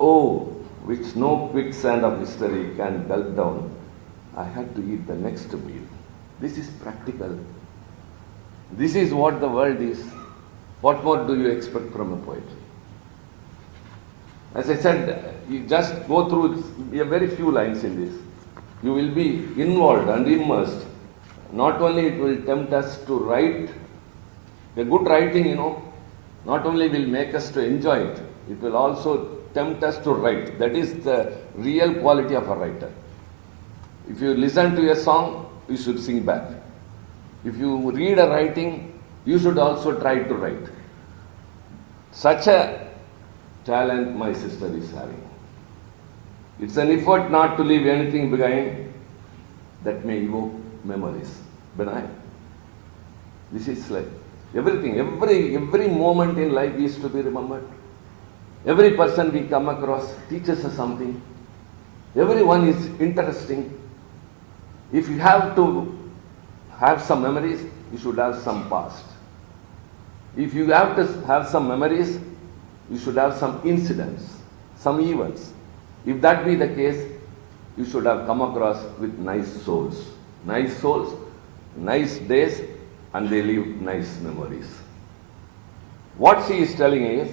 Oh, which no quicksand of history can gulp down, I had to eat the next meal. This is practical. This is what the world is. What more do you expect from a poet? As I said, you just go through a very few lines in this. You will be involved and immersed. Not only it will tempt us to write, a good writing, not only will make us to enjoy it, it will also tempt us to write. That is the real quality of a writer. If you listen to a song, you should sing back. If you read a writing, you should also try to write. Such a talent my sister is having. It's an effort not to leave anything behind that may evoke memories. Benign. This is like everything, every moment in life is to be remembered. Every person we come across teaches us something. Everyone is interesting. If you have to have some memories, you should have some past. If you have to have some memories, you should have some incidents, some events. If that be the case, you should have come across with nice souls. Nice souls, nice days, and they leave nice memories. What she is telling is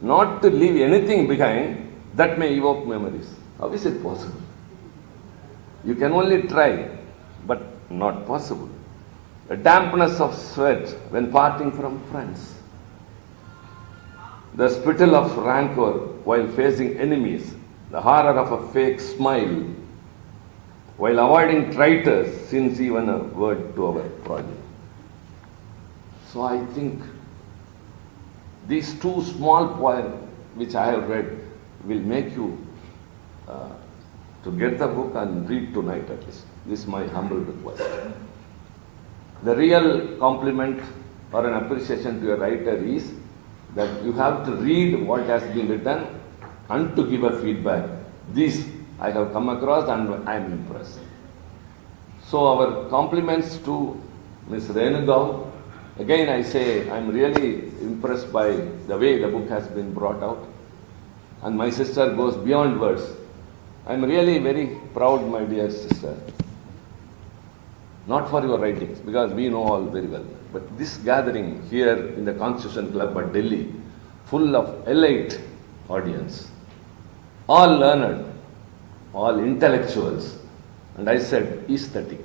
not to leave anything behind that may evoke memories. How is it possible? You can only try, but not possible. A dampness of sweat when parting from friends. The spittle of rancor while facing enemies. The horror of a fake smile while avoiding traitors since even a word to our project. So I think these two small poems which I have read will make you to get the book and read tonight at least. This is my humble request. The real compliment or an appreciation to a writer is that you have to read what has been written and to give a feedback. This I have come across and I am impressed. So our compliments to Ms. Renugao. Again I say I am really impressed by the way the book has been brought out. And my sister goes beyond words. I am really very proud, my dear sister. Not for your writings, because we know all very well. But this gathering here in the Constitution Club at Delhi, full of elite audience, all learned, all intellectuals, and I said aesthetic.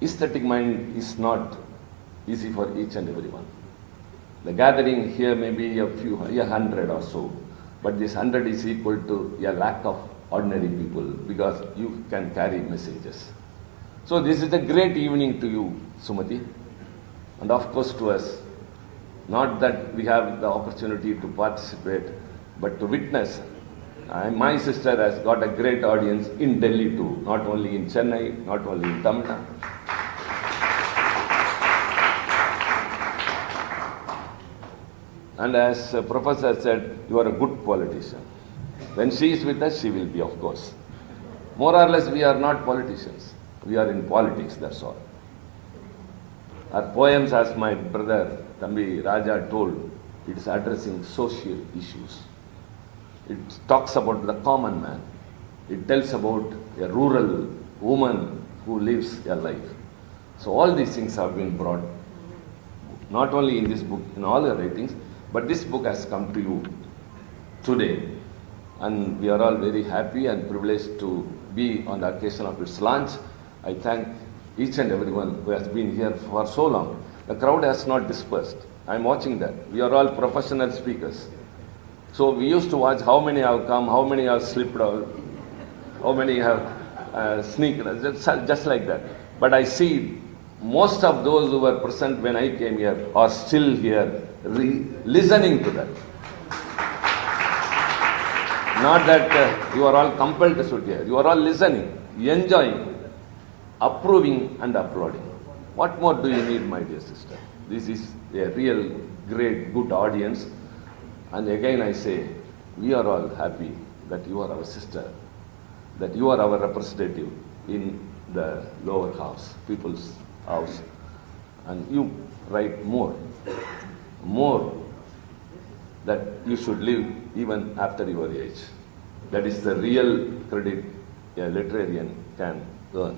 Aesthetic mind is not easy for each and everyone. The gathering here may be a 100 or so, but this 100 is equal to a lakh of ordinary people because you can carry messages. So this is a great evening to you, Sumati, and of course to us. Not that we have the opportunity to participate, but to witness. My sister has got a great audience in Delhi too, not only in Chennai, not only in Tamil Nadu. And as a professor said, you are a good politician. When she is with us, she will be, of course. More or less, we are not politicians. We are in politics, that's all. Our poems, as my brother Thambi Raja told, it is addressing social issues. It talks about the common man. It tells about a rural woman who lives a life. So all these things have been brought, not only in this book, in all the writings, but this book has come to you today. And we are all very happy and privileged to be on the occasion of its launch. I thank each and everyone who has been here for so long. The crowd has not dispersed. I am watching that. We are all professional speakers. So we used to watch how many have come, how many have slipped out, how many have sneaked, just like that. But I see most of those who were present when I came here are still here, listening to that. Not that you are all compelled to sit here. You are all listening, enjoying, approving and applauding. What more do you need, my dear sister? This is a real, great, good audience. And again I say, we are all happy that you are our sister, that you are our representative in the lower house, people's house. And you write more that you should live even after your age. That is the real credit a librarian can earn.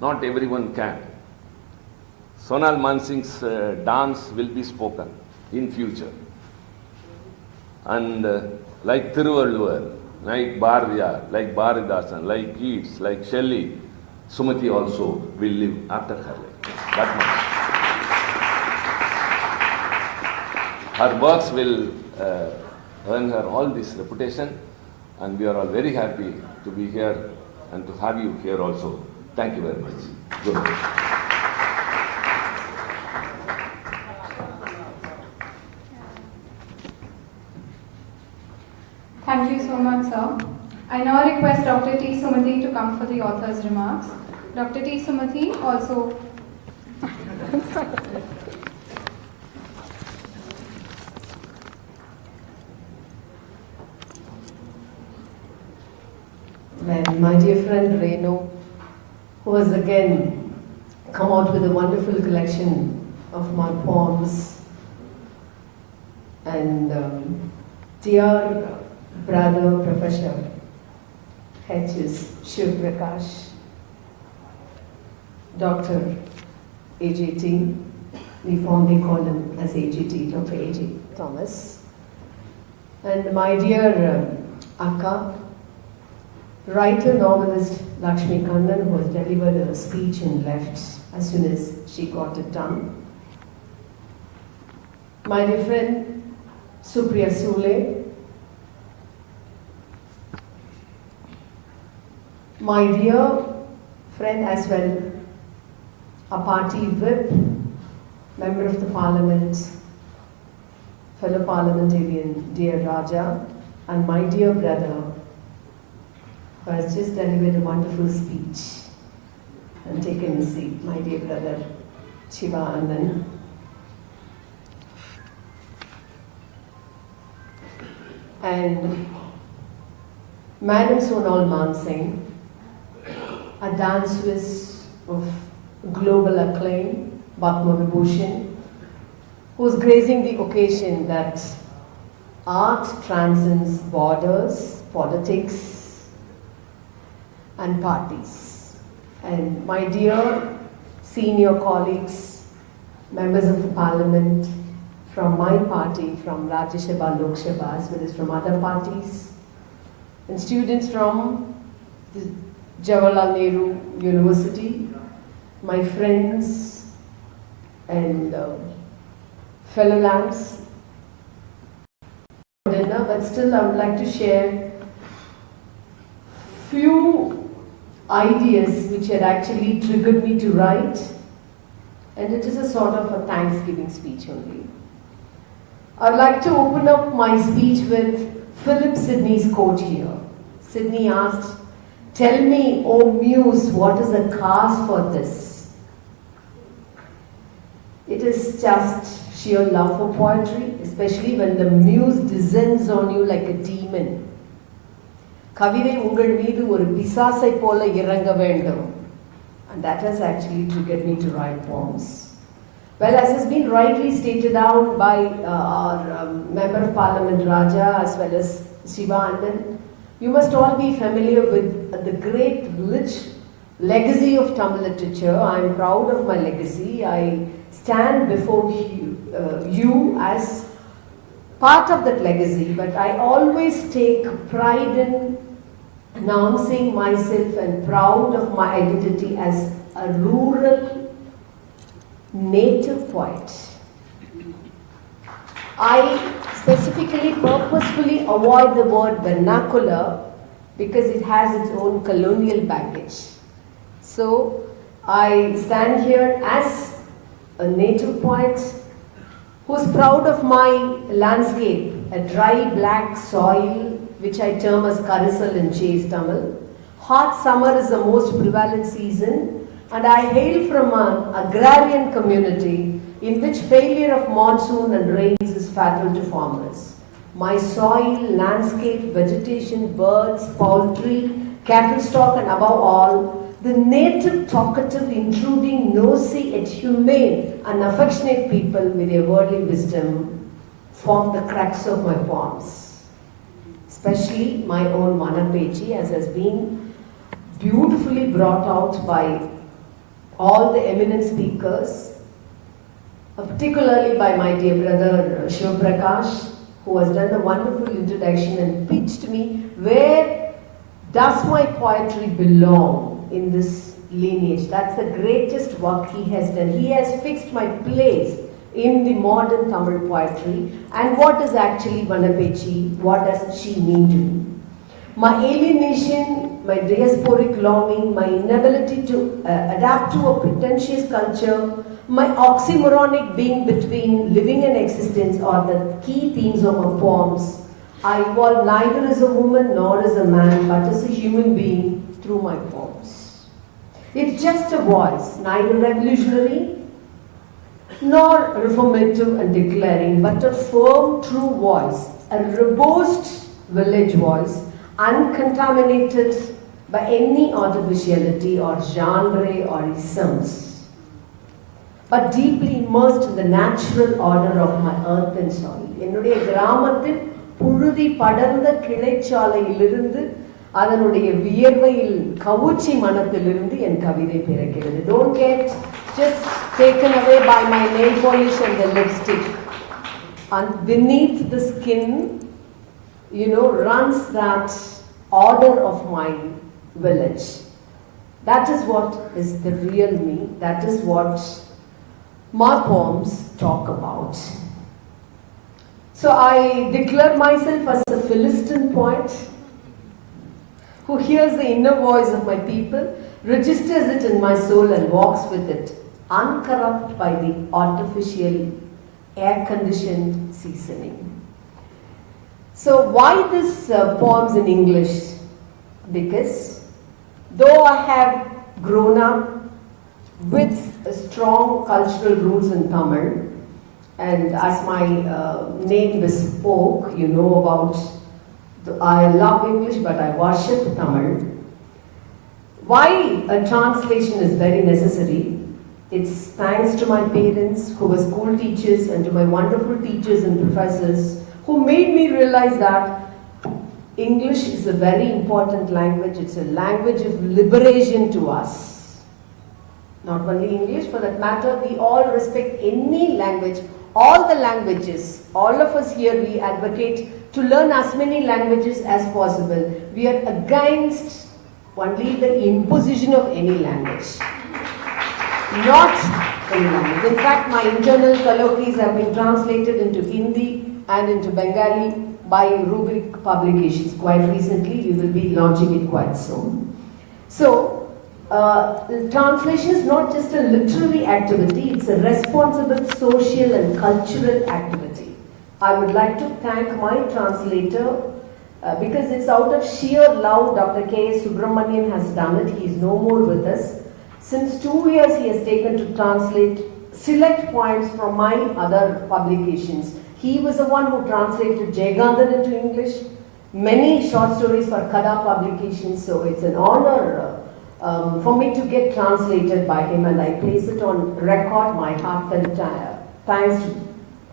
Not everyone can. Sonal Mansing's dance will be spoken in future. And like Thiruvalluvar, like Bharadiyar, like Bharathasan, like Keats, like Shelley, Sumati also will live after her life. That much. Her works will earn her all this reputation, and we are all very happy to be here and to have you here also. Thank you very much. Good. Thank you so much, sir. I now request Dr. T. Sumati to come for the author's remarks. Dr. T. Sumati also. And my dear friend Renu, who has again come out with a wonderful collection of my poems, and dear brother Professor H.S. Shiv Prakash, Dr. AJT, we fondly call him as AJT, Dr. A.J. Thomas, and my dear Akka, writer, novelist Lakshmi Kannan, who has delivered a speech and left as soon as she got it done. My dear friend Supriya Sule, my dear friend as well, a party whip, member of the parliament, fellow parliamentarian, dear Raja, and my dear brother, who has just delivered a wonderful speech and taken a seat, my dear brother Shiva Anand. And Madam Sonal Mansingh, a danceress of global acclaim, Padma Vibhushan, who is gracing the occasion that art transcends borders, politics, and parties. And my dear senior colleagues, members of the parliament from my party, from Rajya Sabha, Lok Sabha, as well as from other parties, and students from the Jawaharlal Nehru University, my friends and fellow lads, but still I would like to share few ideas which had actually triggered me to write, and it is a sort of a Thanksgiving speech only. I would like to open up my speech with Philip Sidney's quote here. Sidney asked, "Tell me, O Muse, what is the cause for this?" It is just sheer love for poetry, especially when the muse descends on you like a demon. கவிதை உங்கள் மீது ஒரு பிசாசை போல இறங்க வேண்டும். And that has actually triggered me to write poems. Well, as has been rightly stated out by our Member of Parliament Raja as well as Shiva Anand, you must all be familiar with the great rich legacy of Tamil literature. I am proud of my legacy. I stand before you as part of that legacy, but I always take pride in announcing myself and proud of my identity as a rural native poet. I specifically, purposefully avoid the word vernacular because it has its own colonial baggage. So I stand here as a native poet who's proud of my landscape, a dry black soil which I term as Karisal in Chase Tamil. Hot summer is the most prevalent season, and I hail from an agrarian community in which failure of monsoon and rains is fatal to farmers. My soil, landscape, vegetation, birds, poultry, cattle stock, and above all, the native, talkative, intruding, nosy, yet humane and affectionate people with their worldly wisdom form the crux of my poems. Especially my own Manapechi, as has been beautifully brought out by all the eminent speakers, particularly by my dear brother Shiv Prakash, who has done a wonderful introduction and pitched me where does my poetry belong in this lineage. That's the greatest work he has done. He has fixed my place in the modern Tamil poetry and what is actually Vanapechi, what does she mean to me. My alienation, my diasporic longing, my inability to adapt to a pretentious culture, my oxymoronic being between living and existence are the key themes of my poems. I evolve neither as a woman nor as a man, but as a human being through my poems. It's just a voice, neither revolutionary nor reformative and declaring, but a firm, true voice, a robust village voice, uncontaminated by any artificiality or genre or isms, but deeply immersed in the natural order of my earth and soil. என்னுடைய கிராமத்தில் புழுதி படர்ந்த கிளைச்சாலையிலிருந்து அதனுடைய வியர்வையில் கவுச்சி மனத்திலிருந்து என் கவிதை பிறக்கிறது. Don't get just taken away by my nail polish and the lipstick. And beneath the skin, runs that order of my village. That is what is the real me. That is what my poems talk about. So I declare myself as a Philistine poet who hears the inner voice of my people, registers it in my soul and walks with it, uncorrupt by the artificial air-conditioned seasoning. So why this poems in English? Because though I have grown up with strong cultural roots in Tamil, and as my name bespoke, about I love English but I worship Tamil. Why a translation is very necessary? It's thanks to my parents who were school teachers and to my wonderful teachers and professors who made me realize that English is a very important language. It's a language of liberation to us. Not only English, for that matter, we all respect any language, all the languages. All of us here, we advocate to learn as many languages as possible. We are against only the imposition of any language. Not any language. In fact, my internal colloquies have been translated into Hindi and into Bengali by Rubric Publications quite recently. We will be launching it quite soon. So, translation is not just a literary activity, it's a responsible social and cultural activity. I would like to thank my translator because it's out of sheer love Dr. K. Subramanian has done it. He is no more with us. Since 2 years he has taken to translate select poems from my other publications. He was the one who translated Jayagandhan into English, many short stories for Kada publications, so it's an honor for me to get translated by him, and I place it on record my heartfelt thanks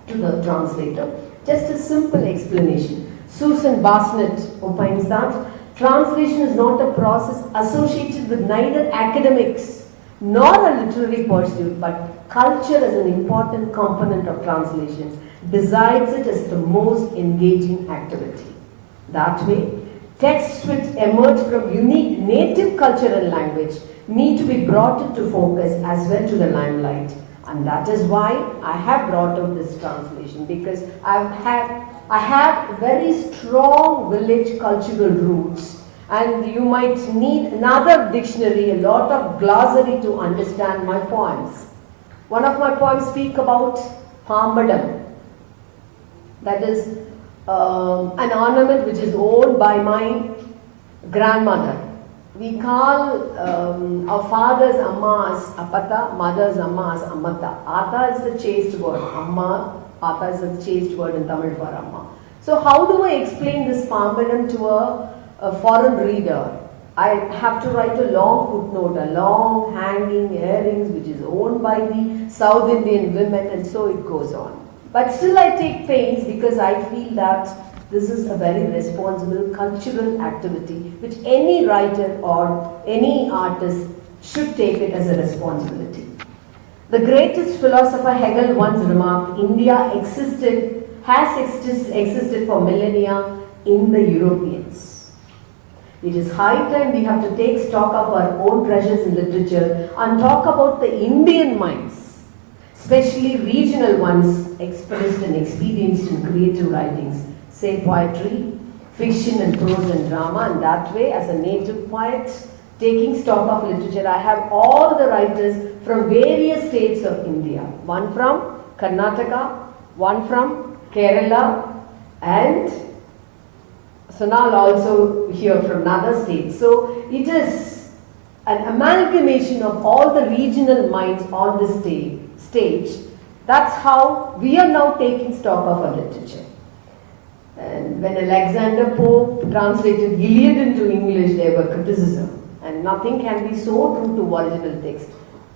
to the translator. Just a simple explanation. Susan Bassnett opines that translation is not a process associated with neither academics nor a literary pursuit, but culture as an important component of translation decides it as the most engaging activity. That way, texts which emerge from unique native culture and language need to be brought into focus as well to the limelight. And that is why I have brought out this translation, because I have very strong village cultural roots, and you might need another dictionary, a lot of glossary to understand my poems. One of my poems speak about Pambadam, that is an ornament which is owned by my grandmother. We call our father's amma as apata, mother's amma as ammata. Ata is the chaste word, amma, ata is the chaste word in Tamil for amma. So how do I explain this Pambadam to a foreign reader? I have to write a long footnote, a long hanging earrings which is owned by the South Indian women, and so it goes on. But still I take pains because I feel that this is a very responsible cultural activity which any writer or any artist should take it as a responsibility. The greatest philosopher Hegel once remarked, India has existed for millennia in the Europeans. It is high time we have to take stock of our own treasures in literature and talk about the Indian minds, especially regional ones expressed and experienced in creative writings, say poetry, fiction and prose and drama, and that way as a native poet, taking stock of literature, I have all the writers from various states of India, one from Karnataka, one from Kerala, and Sonal also here from another state. So it is an amalgamation of all the regional minds on this stage. That's how we are now taking stock of our literature. And when Alexander Pope translated Iliad into English, there were criticism. And nothing can be so true to original text.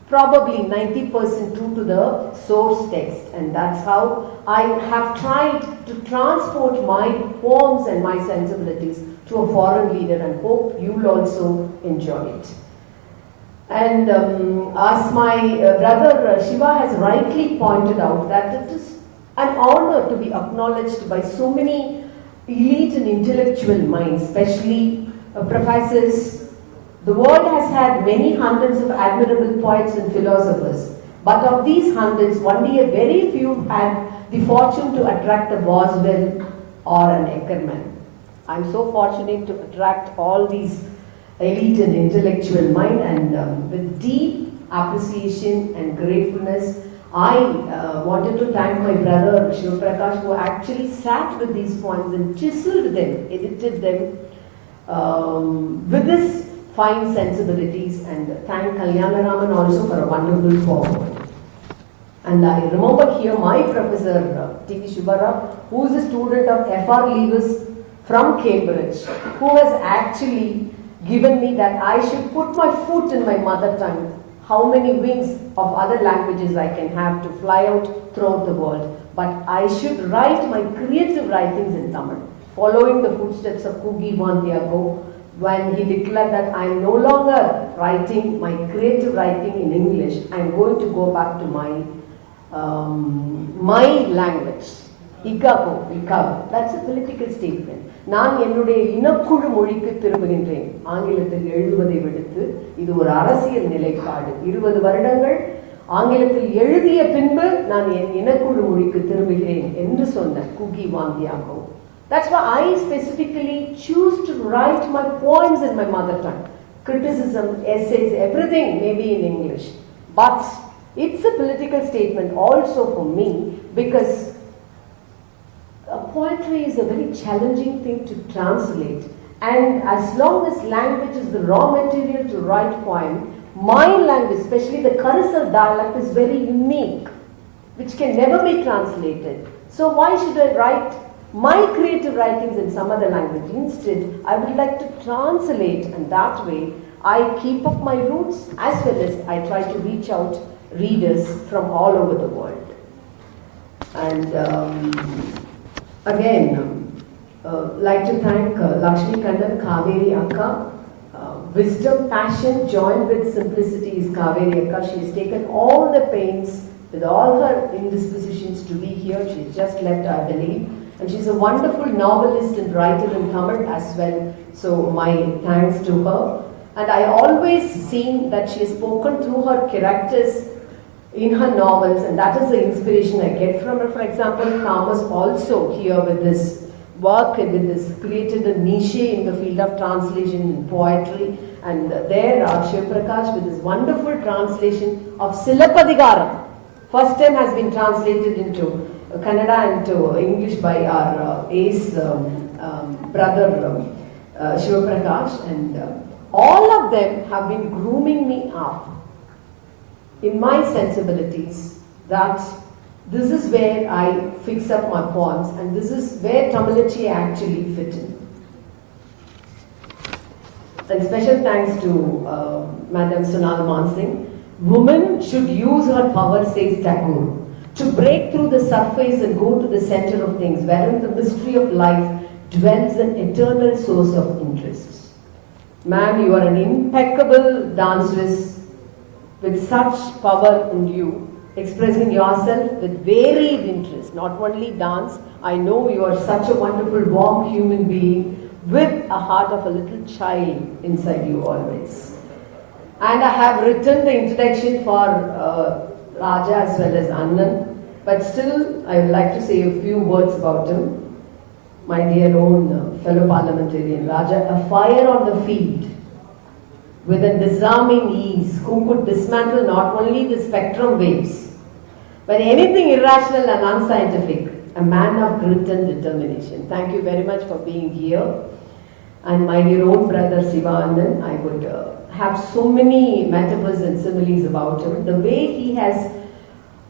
Probably 90% true to the source text. And that's how I have tried to transport my poems and my sensibilities to a foreign reader, and hope you'll also enjoy it. And as my brother Shiva has rightly pointed out, that it is an honor to be acknowledged by so many elite and intellectual minds, especially professors. The world has had many hundreds of admirable poets and philosophers, but of these hundreds, only a very few had the fortune to attract a Boswell or an Eckermann. I'm so fortunate to attract all these elite and intellectual mind, and with deep appreciation and gratefulness, I wanted to thank my brother Shiva Prakash, who actually sat with these poems and chiseled them, edited them with this fine sensibilities, and thank Kalyanaraman also for a wonderful foreword. And I remember here my professor T.V. Shubara, who is a student of F.R. Lewis from Cambridge, who has actually given me that I should put my foot in my mother tongue, how many wings of other languages I can have to fly out throughout the world, but I should write my creative writings in Tamil, following the footsteps of Kugi Vantiago, when he declared that I am no longer writing my creative writing in English, I am going to go back to my language. Ikago. That's a political statement. நான் என்னுடைய இனக்குழு மொழிக்கு திரும்புகின்றேன். ஆங்கிலத்தில் எழுதுவதை விடுத்து இது ஒரு அரசியல் நிலைப்பாடு. 20 வருடங்கள் ஆங்கிலத்தில் எழுதிய பின்பு நான் என் இனக்குழு மொழிக்கு திரும்புகிறேன் என்று சொன்ன Kuki வாந்தியாகோ. That's why I specifically choose to write my poems in my mother tongue. Criticism, essays, everything may be in English. But it's a political statement also for me, because poetry is a very challenging thing to translate. And as long as language is the raw material to write poem, my language, especially the Karisal dialect, is very unique, which can never be translated. So why should I write my creative writings in some other language? Instead, I would like to translate, and that way I keep up my roots, as well as I try to reach out readers from all over the world. And again, like to thank Lakshmi Kannan, Kaveri Akka. Wisdom, passion joined with simplicity is Kaveri Akka. She has taken all the pains with all her indispositions to be here. She just left, I believe. And she's a wonderful novelist and writer in Tamil as well. So my thanks to her. And I always seen that she has spoken through her characters in her novels, and that is the inspiration I get from her. For example, Thomas also here with this work, with this created a niche in the field of translation and poetry. And there Shiva Prakash with this wonderful translation of Silappadigaram. First time has been translated into Kannada and to English by our ace brother Shiva Prakash, and all of them have been grooming me up in my sensibilities, that this is where I fix up my poems, and this is where Tamilichi actually fit in. And special thanks to Madam Sonal Mansingh. Woman should use her power, says Tagore, to break through the surface and go to the center of things, wherein the mystery of life dwells an eternal source of interest. Ma'am, you are an impeccable danceress with such power in you, expressing yourself with varied interest, not only dance. I know you are such a wonderful, warm human being with a heart of a little child inside you always. And I have written the introduction for Raja as well as Annan, but still I would like to say a few words about him. My dear own fellow parliamentarian Raja, a fire on the field with a disarming ease, who could dismantle not only the spectrum waves, but anything irrational and unscientific, a man of grit and determination. Thank you very much for being here. And my dear own brother Sivanand, I would have so many metaphors and similes about him. The way he has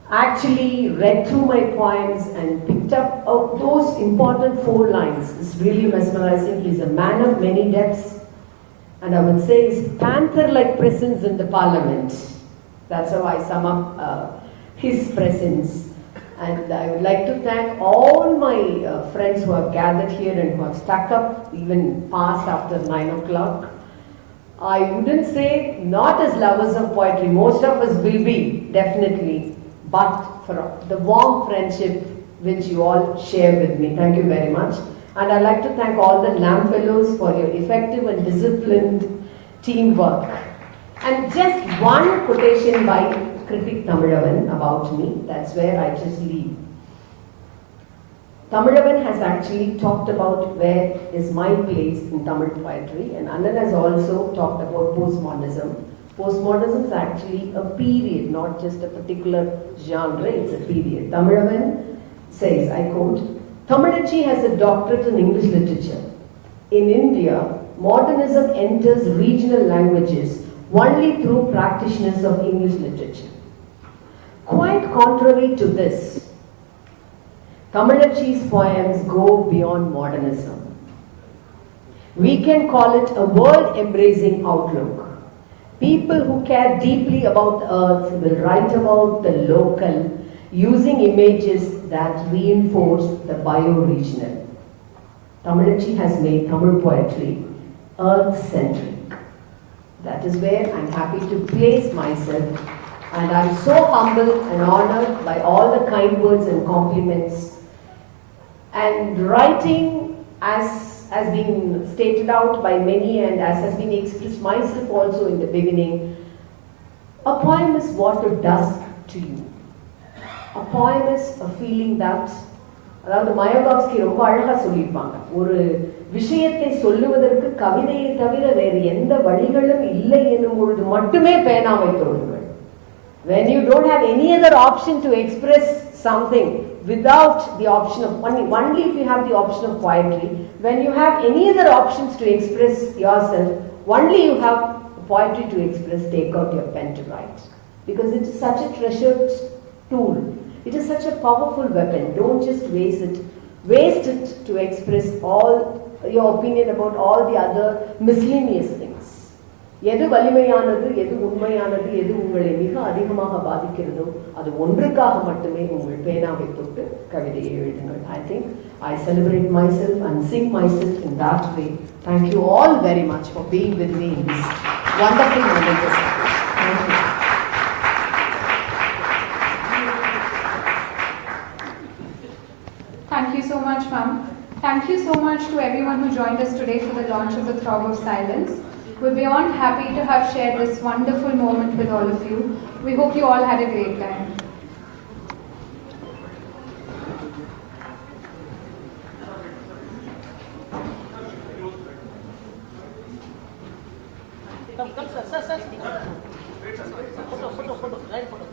actually read through my poems and picked up those important 4 lines is really mesmerizing. He's a man of many depths, and I would say his panther-like presence in the parliament. That's how I sum up his presence. And I would like to thank all my friends who have gathered here and who have stuck up even past after 9 o'clock. I wouldn't say not as lovers of poetry, most of us will be, definitely, but for the warm friendship which you all share with me. Thank you very much. And I'd like to thank all the LAM fellows for your effective and disciplined teamwork. And just one quotation by critic Tamilavan about me, that's where I just leave. Tamilavan has actually talked about where is my place in Tamil poetry, and Annan has also talked about postmodernism. Postmodernism is actually a period, not just a particular genre, it's a period. Tamilavan says, I quote, Tamilachi has a doctorate in English literature. In India, modernism enters regional languages only through practitioners of English literature. Quite contrary to this, Tamilachi's poems go beyond modernism. We can call it a world-embracing outlook. People who care deeply about the earth will write about the local using images that reinforce the bio-regional. Tamilachi has made Tamil poetry earth-centric. That is where I'm happy to place myself, and I'm so humbled and honored by all the kind words and compliments. And writing, as has been stated out by many and as has been expressed myself also in the beginning, a poem is what it does to you. A poem is a feeling that, அதாவது மயோகாவ்ஸ்கி ரொம்ப அழகா சொல்லியிருப்பாங்க, ஒரு விஷயத்தை சொல்லுவதற்கு கவிதையை தவிர வேறு எந்த வழிகளும் இல்லை என்னும் பொழுது மட்டுமே பேனாவை தொடுங்கள். When you don't have any other option to express something without the option of only if you have the option of poetry, when you have any other options to express yourself, only you have poetry to express, take out your pen to write. Because it is such a treasured tool. It is such a powerful weapon. Don't just waste it to express all your opinion about all the other miscellaneous things. எது வலிமையானது, எது உண்மையானது, எது உங்களை மிக அதிகமாக பாதிக்கிறதோ அது ஒன்றுக்காக மட்டுமே உங்கள் பேனாவை தொட்டு கவிதையை எழுதுங்கள். I think I celebrate myself and sing myself in that way. Thank you all very much for being with me in this wonderful moment. Thank you. Thank you so much, ma'am. Thank you so much to everyone who joined us today for the launch of The Throb of Silence. We're beyond happy to have shared this wonderful moment with all of you. We hope you all had a great time. Come, sir. Photo. Line photo.